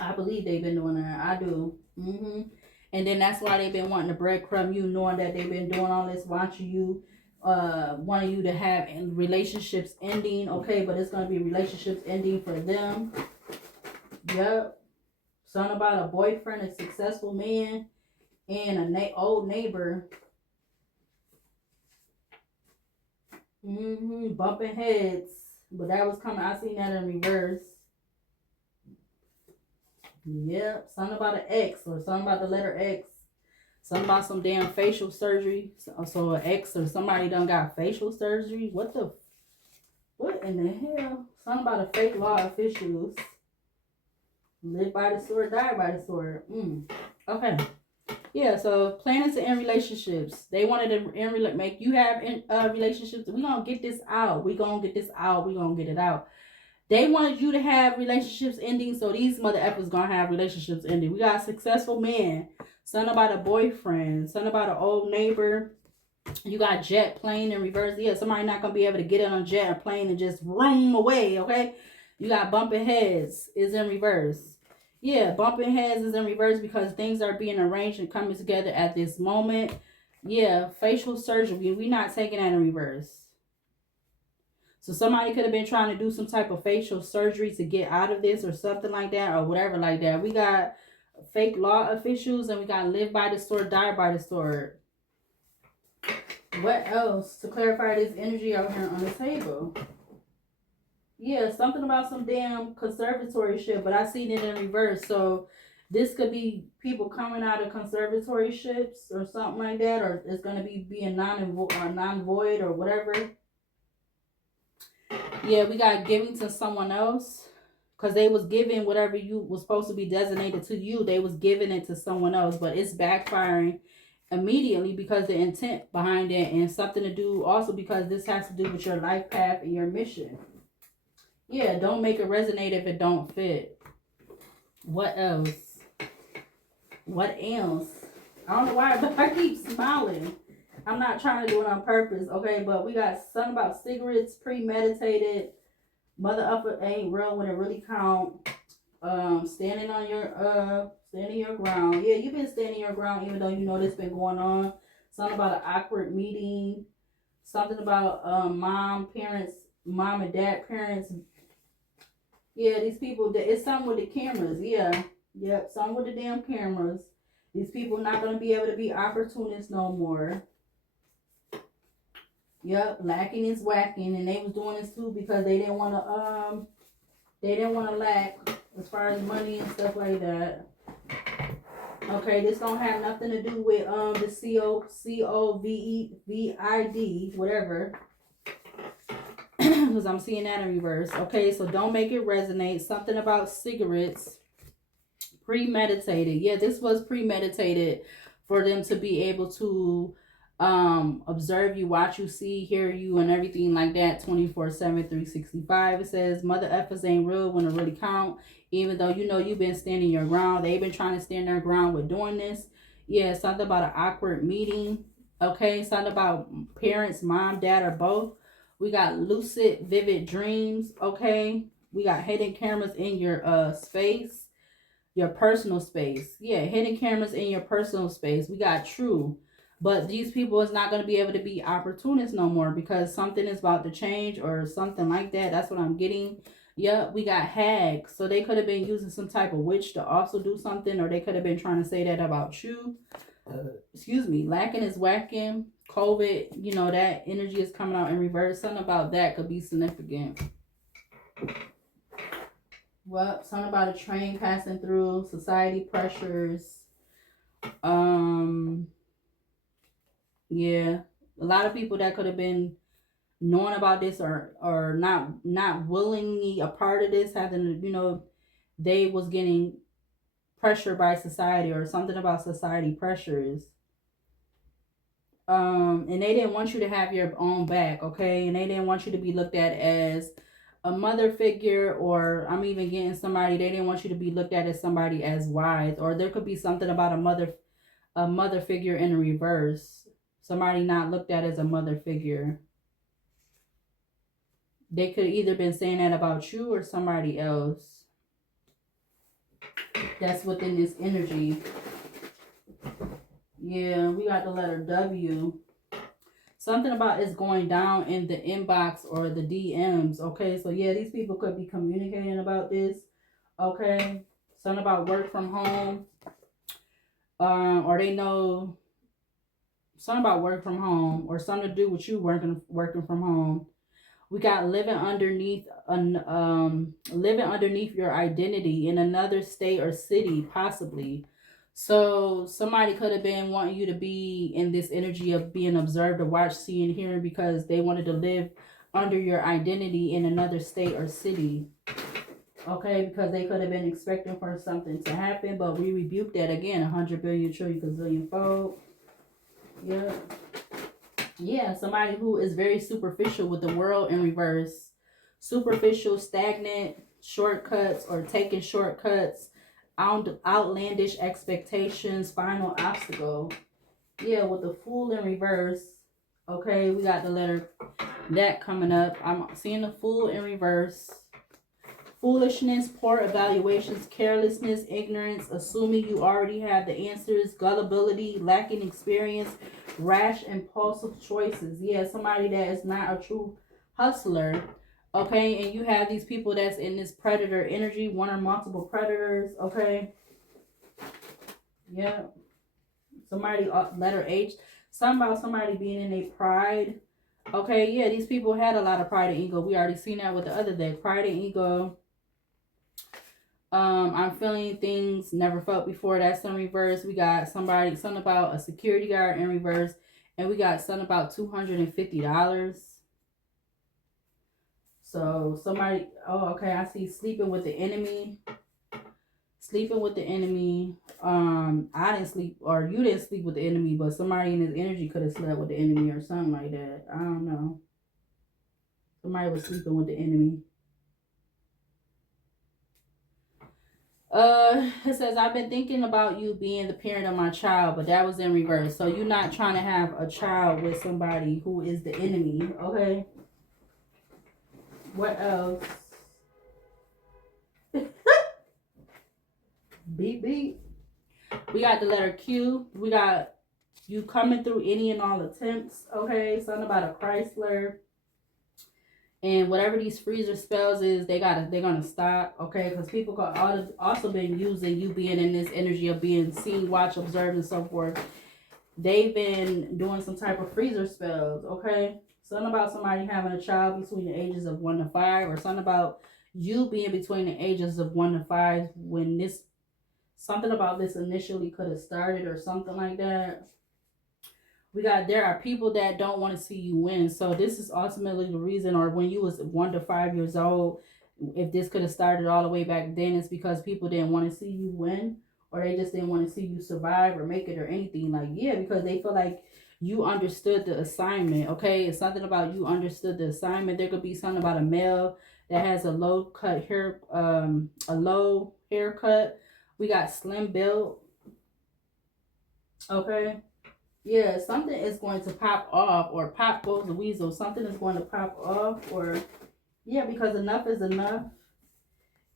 I believe they've been doing that. I do. And then that's why they've been wanting to breadcrumb you, knowing that they've been doing all this, wanting you to have relationships ending. Okay, but it's going to be relationships ending for them. Yep. Something about a boyfriend, a successful man, and a old neighbor. Bumping heads. But that was coming. I seen that in reverse. Yep. Something about an X, or something about the letter X. Something about some damn facial surgery. So an X or somebody done got facial surgery. What in the hell? Something about a fake law officials. Live by the sword, die by the sword. Okay. Yeah, so planning to end relationships. They wanted to make you have relationships. We're going to get this out. We're going to get this out. We're going to get it out. They wanted you to have relationships ending, so these mother effers going to have relationships ending. We got a successful man. Something about a boyfriend. Something about an old neighbor. You got jet, plane in reverse. Yeah, somebody not going to be able to get in on jet or plane and just roam away, okay? You got bumping heads is in reverse. Yeah, bumping heads is in reverse because things are being arranged and coming together at this moment. Yeah, facial surgery. We're not taking that in reverse. So somebody could have been trying to do some type of facial surgery to get out of this or something like that or whatever like that. We got fake law officials and we got live by the sword, die by the sword. What else to clarify this energy out here on the table? Yeah, something about some damn conservatory shit, but I seen it in reverse. So this could be people coming out of conservatory ships or something like that, or it's going to be being non-void or whatever. Yeah, we got giving to someone else because they was giving whatever you was supposed to be designated to you. They was giving it to someone else, but it's backfiring immediately because the intent behind it, and something to do also because this has to do with your life path and your mission. Yeah, don't make it resonate if it don't fit. What else? What else? I don't know why, but I keep smiling. I'm not trying to do it on purpose, okay? But we got something about cigarettes, premeditated. Mother upper ain't real when it really count. Standing your ground. Yeah, you've been standing your ground even though you know this been going on. Something about an awkward meeting. Something about mom and dad parents. Yeah, these people, it's something with the cameras. Yeah. Yep, something with the damn cameras. These people not going to be able to be opportunists no more. Yep, lacking is whacking, and they was doing this too because they didn't want to lack as far as money and stuff like that. Okay, this don't have nothing to do with the COVID, whatever. Because I'm seeing that in reverse. Okay, so don't make it resonate. Something about cigarettes. Premeditated. Yeah, this was premeditated for them to be able to observe you, watch you, see, hear you, and everything like that 24/7, 365. It says mother effers ain't real when it really count. Even though you know you've been standing your ground, they've been trying to stand their ground with doing this. Yeah, something about an awkward meeting. Okay, something about parents, mom, dad, or both. We got lucid, vivid dreams. Okay, we got hidden cameras in your space. Your personal space. Yeah, hidden cameras in your personal space. We got true. But these people is not going to be able to be opportunists no more because something is about to change or something like that. That's what I'm getting. Yep, we got hag. So they could have been using some type of witch to also do something, or they could have been trying to say that about you. Excuse me. Lacking is whacking. COVID, that energy is coming out in reverse. Something about that could be significant. Well, something about a train passing through, society pressures. Um, yeah. A lot of people that could have been knowing about this or not willingly a part of this, having they was getting pressure by society or something about society pressures. And they didn't want you to have your own back, okay? And they didn't want you to be looked at as a mother figure, or I'm even getting somebody, they didn't want you to be looked at as somebody as wise, or there could be something about a mother figure in reverse. Somebody not looked at as a mother figure. They could either been saying that about you or somebody else. That's within this energy. Yeah, we got the letter W. Something about it's going down in the inbox or the DMs. Okay, so yeah, these people could be communicating about this. Okay, something about work from home. Or they know something about work from home, or something to do with you working from home. We got living underneath your identity in another state or city, possibly. So somebody could have been wanting you to be in this energy of being observed or watched, seeing, hearing, because they wanted to live under your identity in another state or city. Okay, because they could have been expecting for something to happen, but we rebuke that again, 100 billion trillion gazillion fold. Yeah. Yeah, somebody who is very superficial with the world in reverse. Superficial, stagnant, shortcuts or taking shortcuts, outlandish expectations, final obstacle. Yeah, with the fool in reverse. Okay, we got the letter that coming up. I'm seeing the fool in reverse. Foolishness, poor evaluations, carelessness, ignorance, assuming you already have the answers, gullibility, lacking experience, rash, impulsive choices. Yeah, somebody that is not a true hustler. Okay, and you have these people that's in this predator energy, one or multiple predators. Okay, yeah. Somebody, letter H, something about somebody being in a pride. Okay, yeah, these people had a lot of pride and ego. We already seen that with the other day. Pride and ego. I'm feeling things never felt before. That's in reverse. We got something about a security guard in reverse. And we got something about $250. So somebody, oh, okay, I see sleeping with the enemy. Sleeping with the enemy. I didn't sleep, or you didn't sleep with the enemy, but somebody in his energy could have slept with the enemy or something like that. I don't know. Somebody was sleeping with the enemy. It says, I've been thinking about you being the parent of my child, but that was in reverse. So you're not trying to have a child with somebody who is the enemy, okay? What else? Beep, beep. We got the letter Q. We got you coming through any and all attempts, okay? Something about a Chrysler. And whatever these freezer spells is, they're gonna stop, okay? Because people could also been using you being in this energy of being seen, watched, observed, and so forth. They've been doing some type of freezer spells, okay? Something about somebody having a child between the ages of 1 to 5, or something about you being between the ages of 1 to 5 when something about this initially could have started, or something like that. We got, there are people that don't want to see you win. So this is ultimately the reason, or when you was 1 to 5 years old, if this could have started all the way back then, it's because people didn't want to see you win, or they just didn't want to see you survive or make it or anything. Like, yeah, because they feel like you understood the assignment. Okay, it's something about you understood the assignment. There could be something about a male that has a low haircut. We got slim build. Okay. Yeah, something is going to pop off, or pop goes the weasel. Something is going to pop off, or yeah, because enough is enough,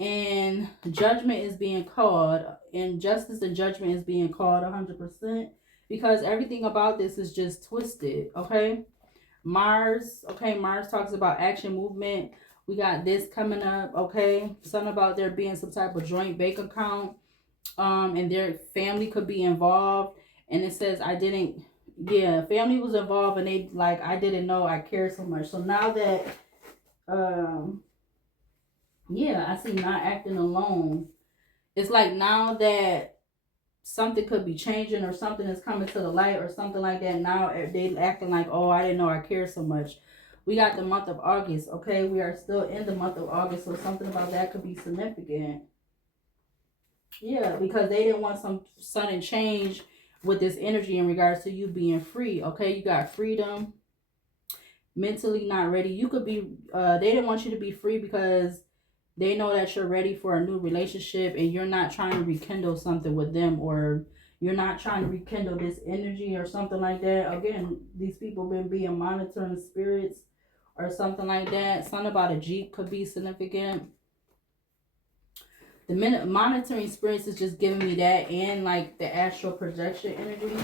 and judgment is being called, and justice and judgment is being called 100%, because everything about this is just twisted. Okay, Mars. Okay, Mars talks about action, movement, We got this coming up, okay? Something about there being some type of joint bank account, and their family could be involved. And it says, I didn't, yeah, family was involved, and they like, I didn't know I cared so much. So now that, yeah, I see not acting alone. It's like now that something could be changing or something is coming to the light or something like that. Now they acting like, oh, I didn't know I cared so much. We got the month of August, okay? We are still in the month of August, so something about that could be significant. Yeah, because they didn't want some sudden change with this energy in regards to you being free, okay? You got freedom, mentally not ready. You could be, they didn't want you to be free because they know that you're ready for a new relationship and you're not trying to rekindle something with them, or you're not trying to rekindle this energy or something like that. Again, these people been being monitoring spirits or something like that. Something about a Jeep could be significant. The minute monitoring spirits is just giving me that, and like the astral projection energy.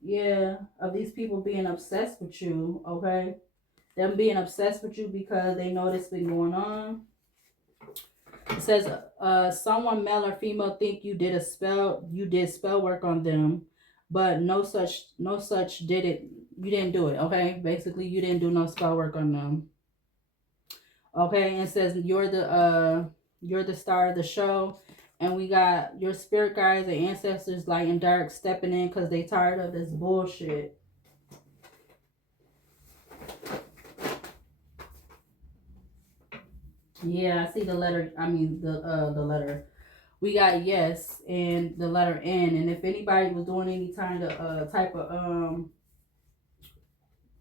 Yeah, of these people being obsessed with you, okay? Them being obsessed with you because they know this been going on. It says, someone male or female think you did spell work on them, but no such did it. You didn't do it, okay? Basically, you didn't do no spell work on them. Okay, and it says you're the star of the show, and we got your spirit guides and ancestors, light and dark, stepping in because they tired of this bullshit. Yeah, I see the letter. I mean the letter. We got yes and the letter N. And if anybody was doing any kind of type of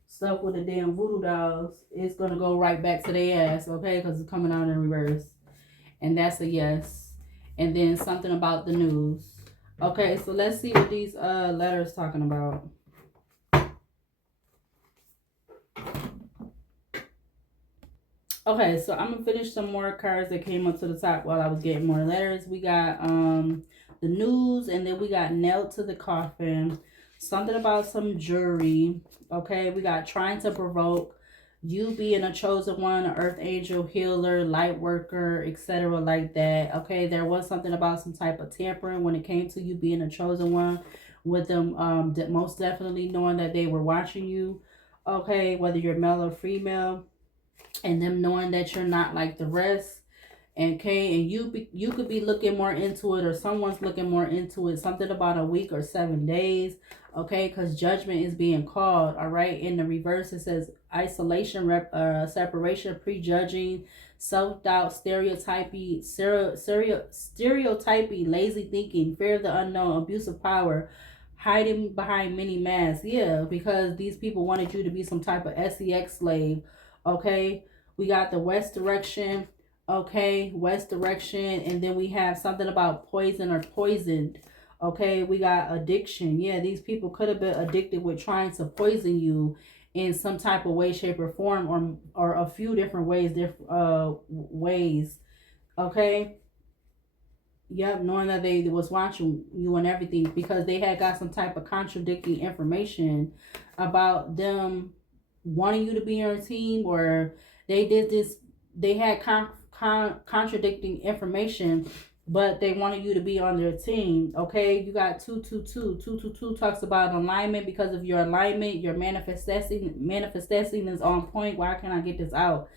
stuff with the damn voodoo dolls, it's gonna go right back to their ass, okay? Because it's coming out in reverse. And that's a yes. And then something about the news. Okay, so let's see what these letters talking about. Okay, so I'm gonna finish some more cards that came up to the top while I was getting more letters. We got the news, and then we got nailed to the coffin. Something about some jury. Okay, we got trying to provoke, you being a chosen one, an earth angel, healer, light worker, etc. like that. Okay, there was something about some type of tampering when it came to you being a chosen one, with them most definitely knowing that they were watching you. Okay, whether you're male or female, and them knowing that you're not like the rest. Okay, and you could be looking more into it, or someone's looking more into it. Something about a week or 7 days. Okay, because judgment is being called. All right, in the reverse it says isolation, separation, prejudging, self-doubt, stereotyping, lazy thinking, fear of the unknown, abuse of power, hiding behind many masks. Yeah, because these people wanted you to be some type of sex slave. Okay, we got the west direction. Okay, west direction. And then we have something about poison or poisoned. Okay, we got addiction. Yeah, these people could have been addicted with trying to poison you in some type of way, shape, or form, or a few different ways. Okay. Yep, knowing that they was watching you and everything, because they had got some type of contradicting information about them wanting you to be on a team, or they did this. They had contradicting information, but they wanted you to be on their team. Okay, you got 222. 222 talks about alignment. Because of your alignment, your manifesting is on point. Why can't I get this out?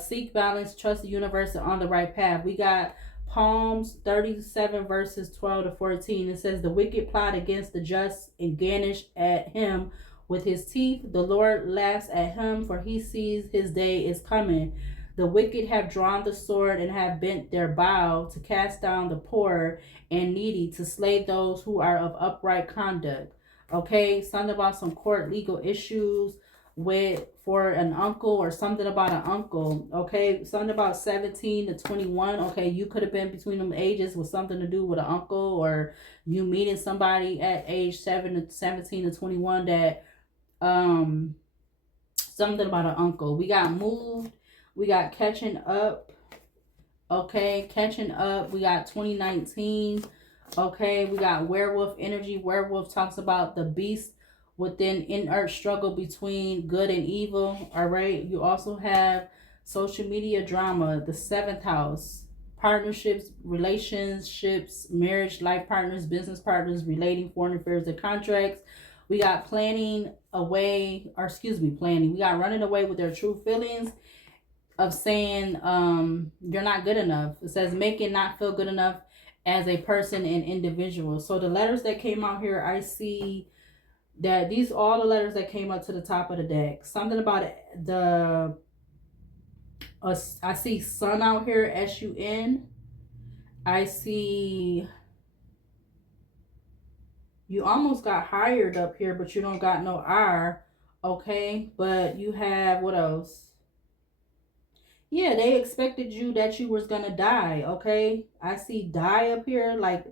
Seek balance, trust the universe, and on the right path. We got Psalms 37 verses 12 to 14. It says, the wicked plot against the just and garnish at him with his teeth. The Lord laughs at him, for he sees his day is coming. The wicked have drawn the sword and have bent their bow to cast down the poor and needy, to slay those who are of upright conduct. Okay, something about some court legal issues for an uncle, or something about an uncle. Okay, something about 17 to 21. Okay, you could have been between them ages with something to do with an uncle, or you meeting somebody at age 17 to 21 that something about an uncle. We got moved. We got catching up. Okay, catching up. We got 2019. Okay, we got werewolf energy. Werewolf talks about the beast within inert struggle between good and evil. All right. You also have social media drama, the seventh house, partnerships, relationships, marriage, life partners, business partners, relating, foreign affairs, and contracts. We got planning away, or excuse me, planning. We got running away with their true feelings of saying you're not good enough. It says making not feel good enough as a person and individual. So the letters that came out here, I see that these all the letters that came up to the top of the deck. Something about the I see sun out here, SUN. I see you almost got hired up here, but you don't got no R. Okay, but you have what else? Yeah, they expected you that you was gonna die. Okay, I see die up here. Like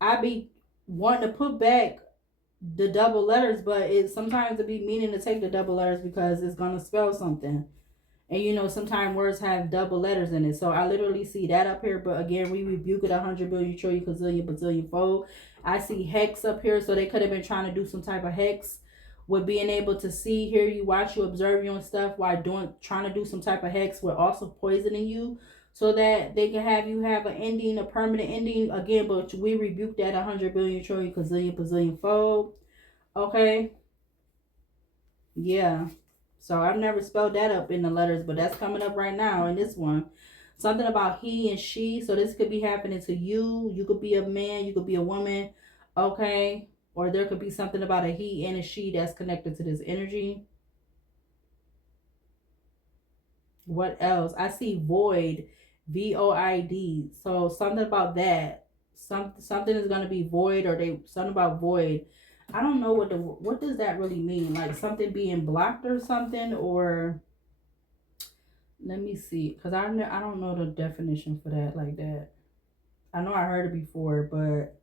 I be wanting to put back the double letters, but it sometimes it be meaning to take the double letters because it's gonna spell something. And you know, sometimes words have double letters in it. So I literally see that up here. But again, we rebuke it 100 billion, trillion, gazillion, bazillion fold. I see hex up here. So they could have been trying to do some type of hex with being able to see, hear you, watch you, observe you and stuff while trying to do some type of hex with also poisoning you so that they can have you have an ending, a permanent ending. Again, but we rebuke that 100 billion, trillion, gazillion, bazillion fold. Okay. Yeah. So I've never spelled that up in the letters, but that's coming up right now in this one. Something about he and she. So this could be happening to you. You could be a man. You could be a woman. Okay. Or there could be something about a he and a she that's connected to this energy. What else? I see void. VOID. So something about that. Something is gonna be void, or they something about void. I don't know what does that really mean? Like something being blocked or something, or let me see, cause I don't know the definition for that like that. I know I heard it before, but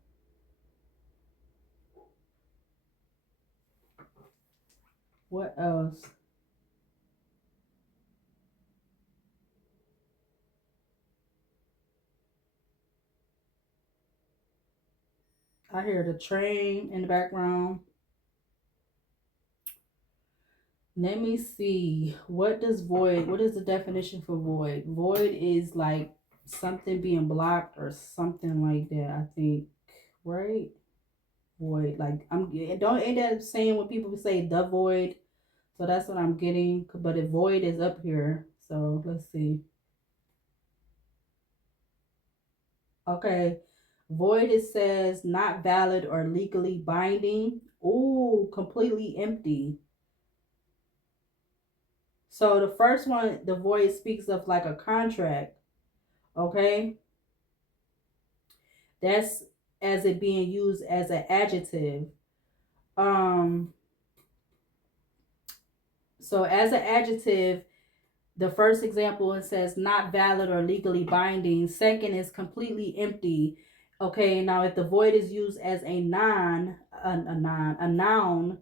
what else? I hear the train in the background. Let me see. What does void? What is the definition for void? Void is like something being blocked or something like that. I think, right? Void. Like I'm don't ain't that saying when people say the void? So that's what I'm getting. But the void is up here. So let's see. Okay. Void, it says not valid or legally binding. Ooh, completely empty. So the first one, the void speaks of like a contract. Okay. That's as it being used as an adjective. Um, so as an adjective, the first example, it says not valid or legally binding. Second is completely empty. Okay, now if the void is used as a noun, it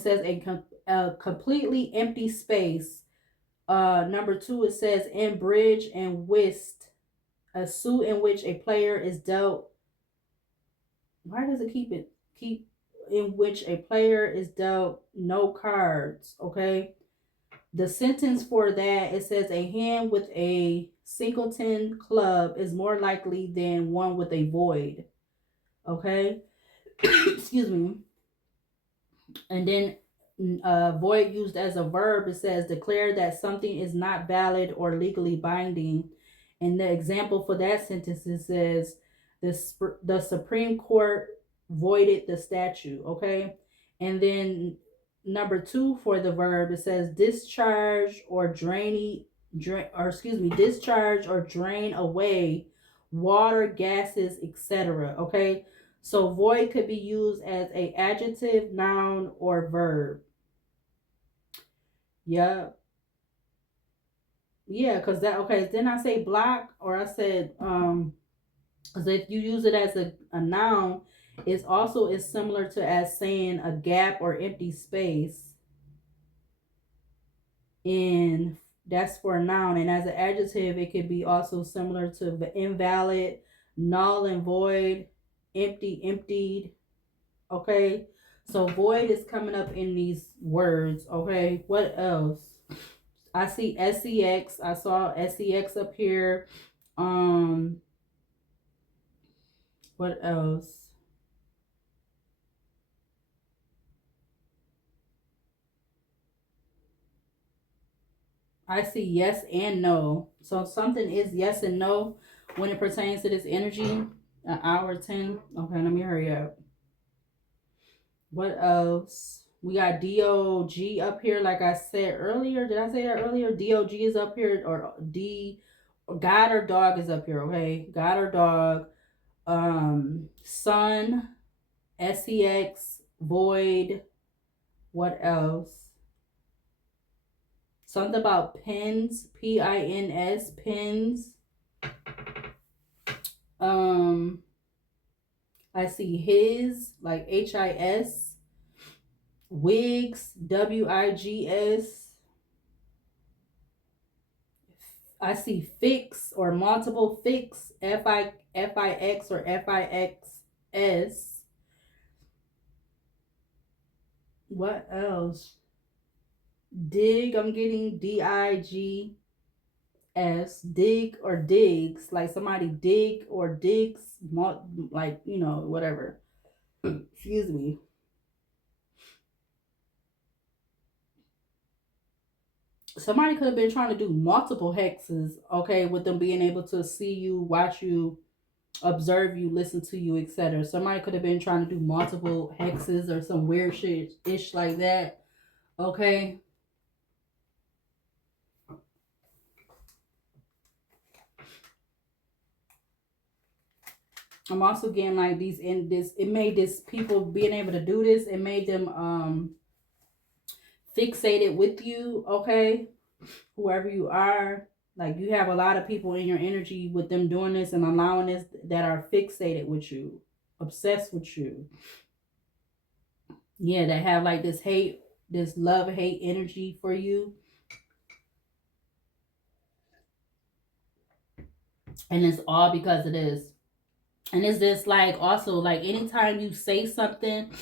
says a completely empty space. Number two, it says in bridge and whist, a suit in which a player is dealt. Why does it keep in which a player is dealt no cards? Okay. The sentence for that, it says a hand with a singleton club is more likely than one with a void. Okay. Excuse me. And then void used as a verb, it says declare that something is not valid or legally binding. And the example for that sentence, it says the Supreme Court voided the statute. Okay. And then number two for the verb, it says discharge or discharge or drain away water, gases, etc. Okay. So void could be used as a adjective, noun, or verb. Yep. Yeah, because that okay, didn't I say block or I said because if you use it as a noun, it's also is similar to as saying a gap or empty space in that's for a noun, and as an adjective it could be also similar to invalid, null and void, empty, emptied. Okay. So void is coming up in these words. Okay, what else? I see sex. I saw sex up here. Um, what else? I see yes and no. So something is yes and no when it pertains to this energy. An hour 10. Okay, let me hurry up. What else? We got DOG up here, like I said earlier. Did I say that earlier? DOG is up here, or D God or dog is up here, okay? God or dog. Sun, SEX, void. What else? Something about pins, PINS, pins. Um, I see his, like HIS, wigs, WIGS. I see fix or multiple fix, FIX or FIXS. What else? Dig, I'm getting DIGS, dig or digs, like somebody dig or digs, like, whatever. Excuse me. Somebody could have been trying to do multiple hexes, okay, with them being able to see you, watch you, observe you, listen to you, etc. Somebody could have been trying to do multiple hexes or some weird shit ish like that. Okay. I'm also getting like these in this, it made this people being able to do this, it made them fixated with you, okay? Whoever you are. Like you have a lot of people in your energy with them doing this and allowing this that are fixated with you, obsessed with you. Yeah, that have like this hate, this love hate energy for you. And it's all because of this. And it's just like also like anytime you say something,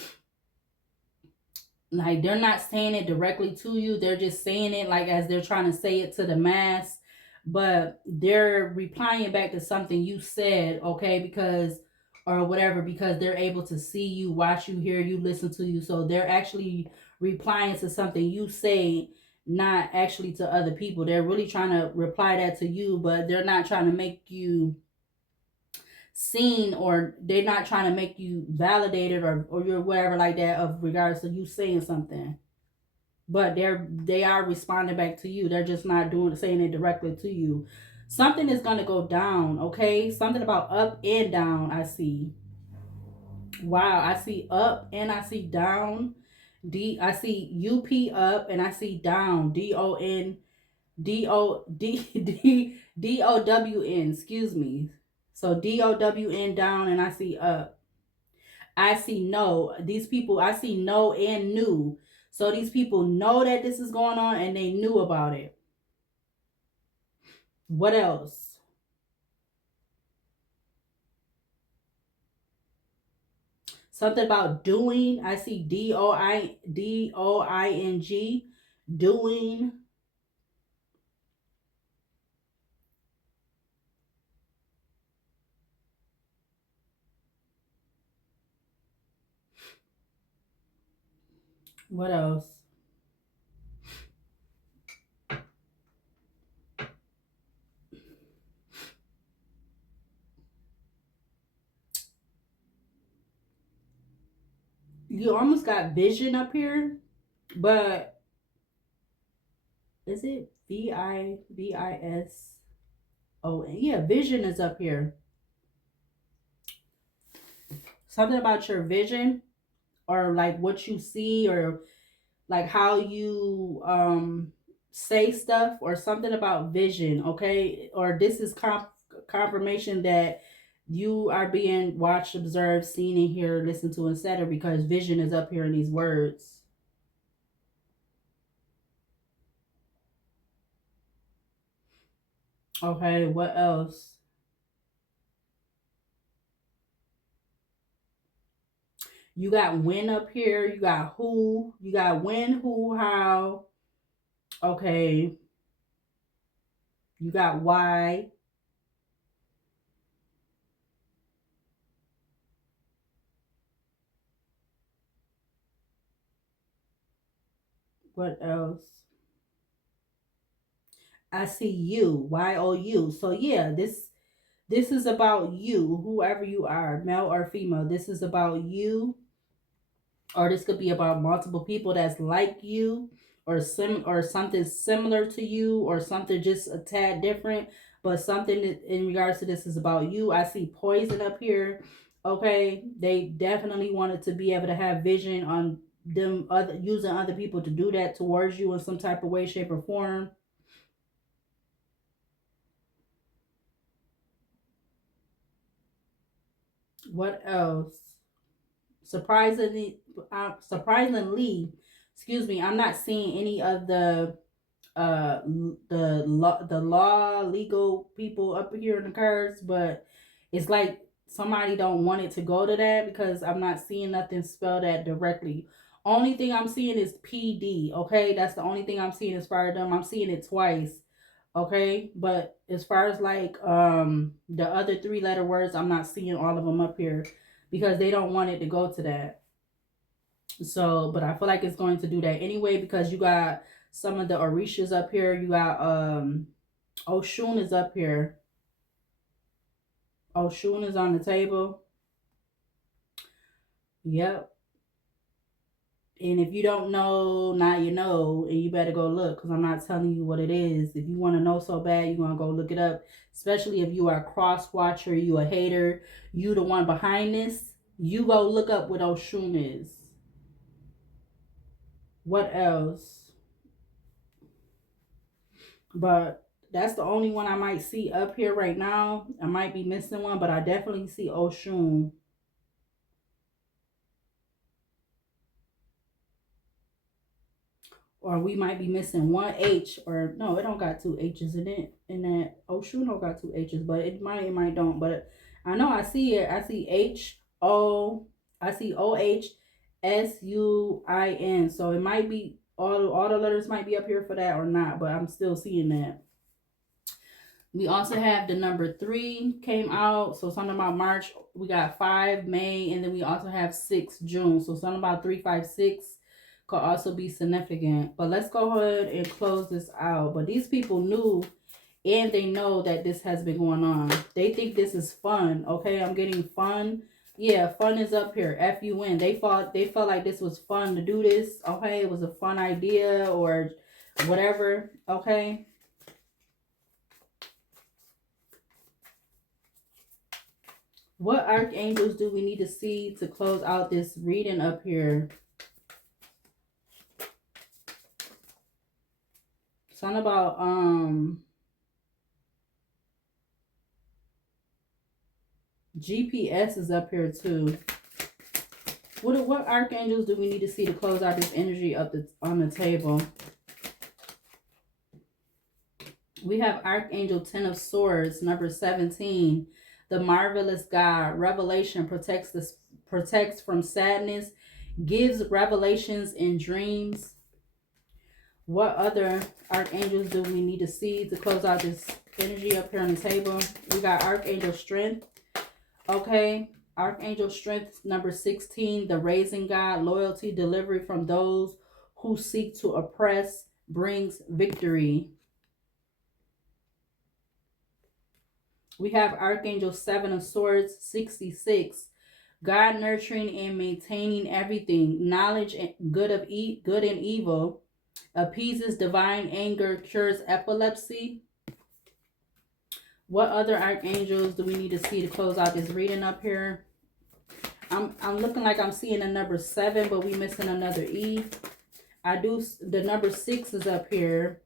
like they're not saying it directly to you, they're just saying it like as they're trying to say it to the mass, but they're replying back to something you said, okay, because or whatever, because they're able to see you, watch you, hear you, listen to you. So they're actually replying to something you say, not actually to other people. They're really trying to reply that to you, but they're not trying to make you seen, or they're not trying to make you validated, or you're whatever like that of regards to you saying something, but they are responding back to you. They're just not doing saying it directly to you. Something is going to go down, okay? Something about up and down. I see, wow, I see up and I see down. I see UP up and I see down, DOWN, excuse me. So DOWN down and I see up. I see no. These people, I see no and new. So these people know that this is going on and they knew about it. What else? Something about doing. I see DOING. Doing. What else? You almost got vision up here, but is it VIVISON? Yeah, vision is up here. Something about your vision, or like what you see, or like how you say stuff, or something about vision, okay? Or this is confirmation that you are being watched, observed, seen, and hear, listened to, etc., because vision is up here in these words. Okay, what else? You got when up here. You got who. You got when, who, how. Okay. You got why. What else? I see you. Y-O-U. So yeah, this is about you, whoever you are, male or female. This is about you, or this could be about multiple people that's like you, or something similar to you, or something just a tad different. But something in regards to this is about you. I see poison up here. Okay, they definitely wanted to be able to have vision on them other using other people to do that towards you in some type of way, shape, or form. What else? Surprisingly, surprisingly, excuse me, I'm not seeing any of the law legal people up here in the cards, but it's like somebody don't want it to go to that because I'm not seeing nothing spelled that directly. Only thing I'm seeing is PD. Okay, that's the only thing I'm seeing as far as them. I'm seeing it twice. Okay, but as far as like the other three-letter words, I'm not seeing all of them up here because they don't want it to go to that. So, but I feel like it's going to do that anyway because you got some of the Orishas up here. You got Oshun is up here. Oshun is on the table. Yep. And if you don't know, now you know, and you better go look because I'm not telling you what it is. If you want to know so bad, you're going to go look it up. Especially if you are a cross watcher, you a hater, you the one behind this, you go look up what Oshun is. What else? But that's the only one I might see up here right now. I might be missing one, but I definitely see Oshun. Or we might be missing one H, or no, it don't got two H's in it. In that Oshun don't got two H's, but it might don't. But I know I see it. I see I see OHSUIN. So it might be all the letters might be up here for that or not, but I'm still seeing that. We also have the number 3 came out. So something about March. We got 5 May, and then we also have 6 June. So something about 356 could also be significant. But let's go ahead and close this out. But these people knew and they know that this has been going on. They think this is fun. Okay, I'm getting fun. Yeah, fun is up here. FUN. They felt like this was fun to do this. Okay, it was a fun idea or whatever. Okay. What archangels do we need to see to close out this reading up here? Something about GPS is up here too. What archangels do we need to see to close out this energy up on the table? We have Archangel 10 of Swords, number 17. The marvelous God. Revelation protects from sadness, gives revelations in dreams. What other archangels do we need to see to close out this energy up here on the table? We got Archangel Strength. Okay. Archangel Strength, number 16. The raising God. Loyalty, delivery from those who seek to oppress, brings victory. We have Archangel 7 of Swords, 66. God nurturing and maintaining everything. Knowledge and good and evil. Appeases divine anger. Cures epilepsy. What other archangels do we need to see to close out this reading up here? I'm looking like I'm seeing a number 7, but we missing another E. The number 6 is up here.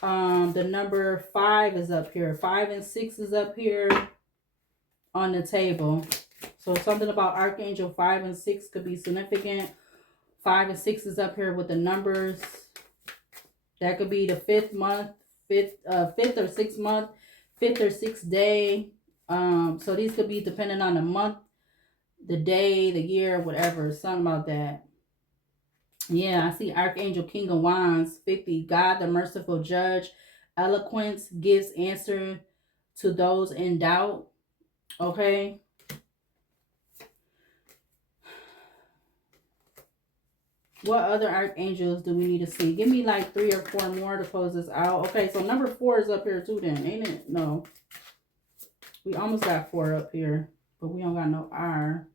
The number 5 is up here. 5 and 6 is up here on the table. So something about Archangel 5 and 6 could be significant. 5 and 6 is up here with the numbers. That could be the 5th month, 5th or 6th month, 5th or 6th day. So these could be depending on the month. the day, the year, whatever. Something about that. Yeah, I see Archangel King of Wands, 50. God, the merciful judge. Eloquence gives answer to those in doubt. Okay. What other archangels do we need to see? Give me like 3 or 4 more to close this out. Okay, so number 4 is up here too then, ain't it? No. We almost got 4 up here, but we don't got no R.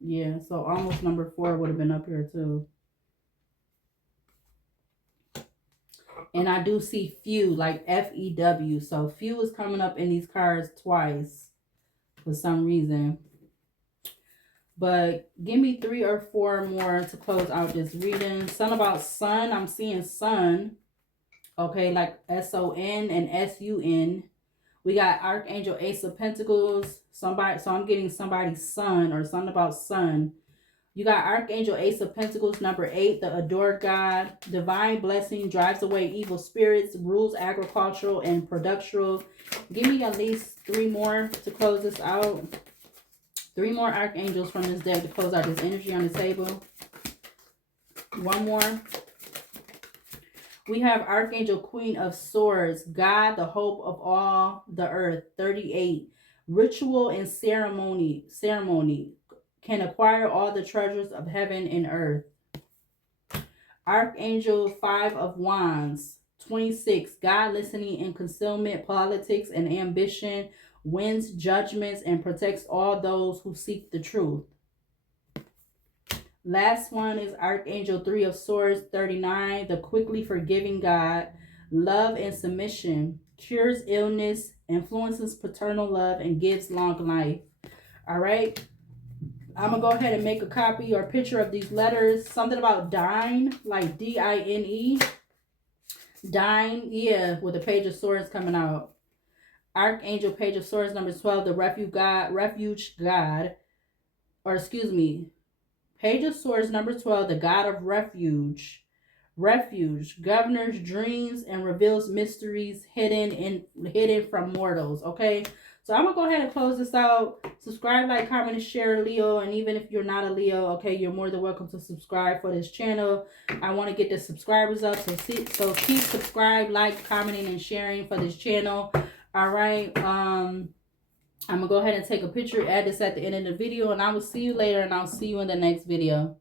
Yeah, so almost number 4 would have been up here too. And I do see few, like F-E-W. So few is coming up in these cards twice for some reason. But give me 3 or 4 more to close out this reading. Something about sun. I'm seeing sun. Okay, like S-O-N and S-U-N. We got Archangel Ace of Pentacles. Somebody, so I'm getting somebody's son or something about sun. You got Archangel Ace of Pentacles, number 8, the adored God. Divine blessing drives away evil spirits, rules agricultural and productional. Give me at least 3 more to close this out. 3 more archangels from this deck to close out this energy on the table. 1 more. We have Archangel Queen of Swords, God, the hope of all the earth, 38. Ritual and ceremony can acquire all the treasures of heaven and earth. Archangel 5 of Wands, 26. God listening in concealment, politics, and ambition, wins judgments and protects all those who seek the truth. Last one is Archangel 3 of Swords, 39. The quickly forgiving God, love and submission, cures illness, influences paternal love, and gives long life. All right. I'm going to go ahead and make a copy or picture of these letters. Something about dine, like D-I-N-E. Dine, yeah, with the Page of Swords coming out. Archangel Page of Swords, number 12, the refuge God, or excuse me, Page of Swords, number 12, the God of refuge. Refuge governs dreams and reveals mysteries hidden from mortals. Okay, so I'm gonna go ahead and close this out. Subscribe, like, comment, and share, Leo. And even if you're not a Leo, okay, you're more than welcome to subscribe for this channel. I want to get the subscribers up, so keep subscribe, like, commenting, and sharing for this channel. All right. I'm gonna go ahead and take a picture, add this at the end of the video, and I will see you later, and I'll see you in the next video.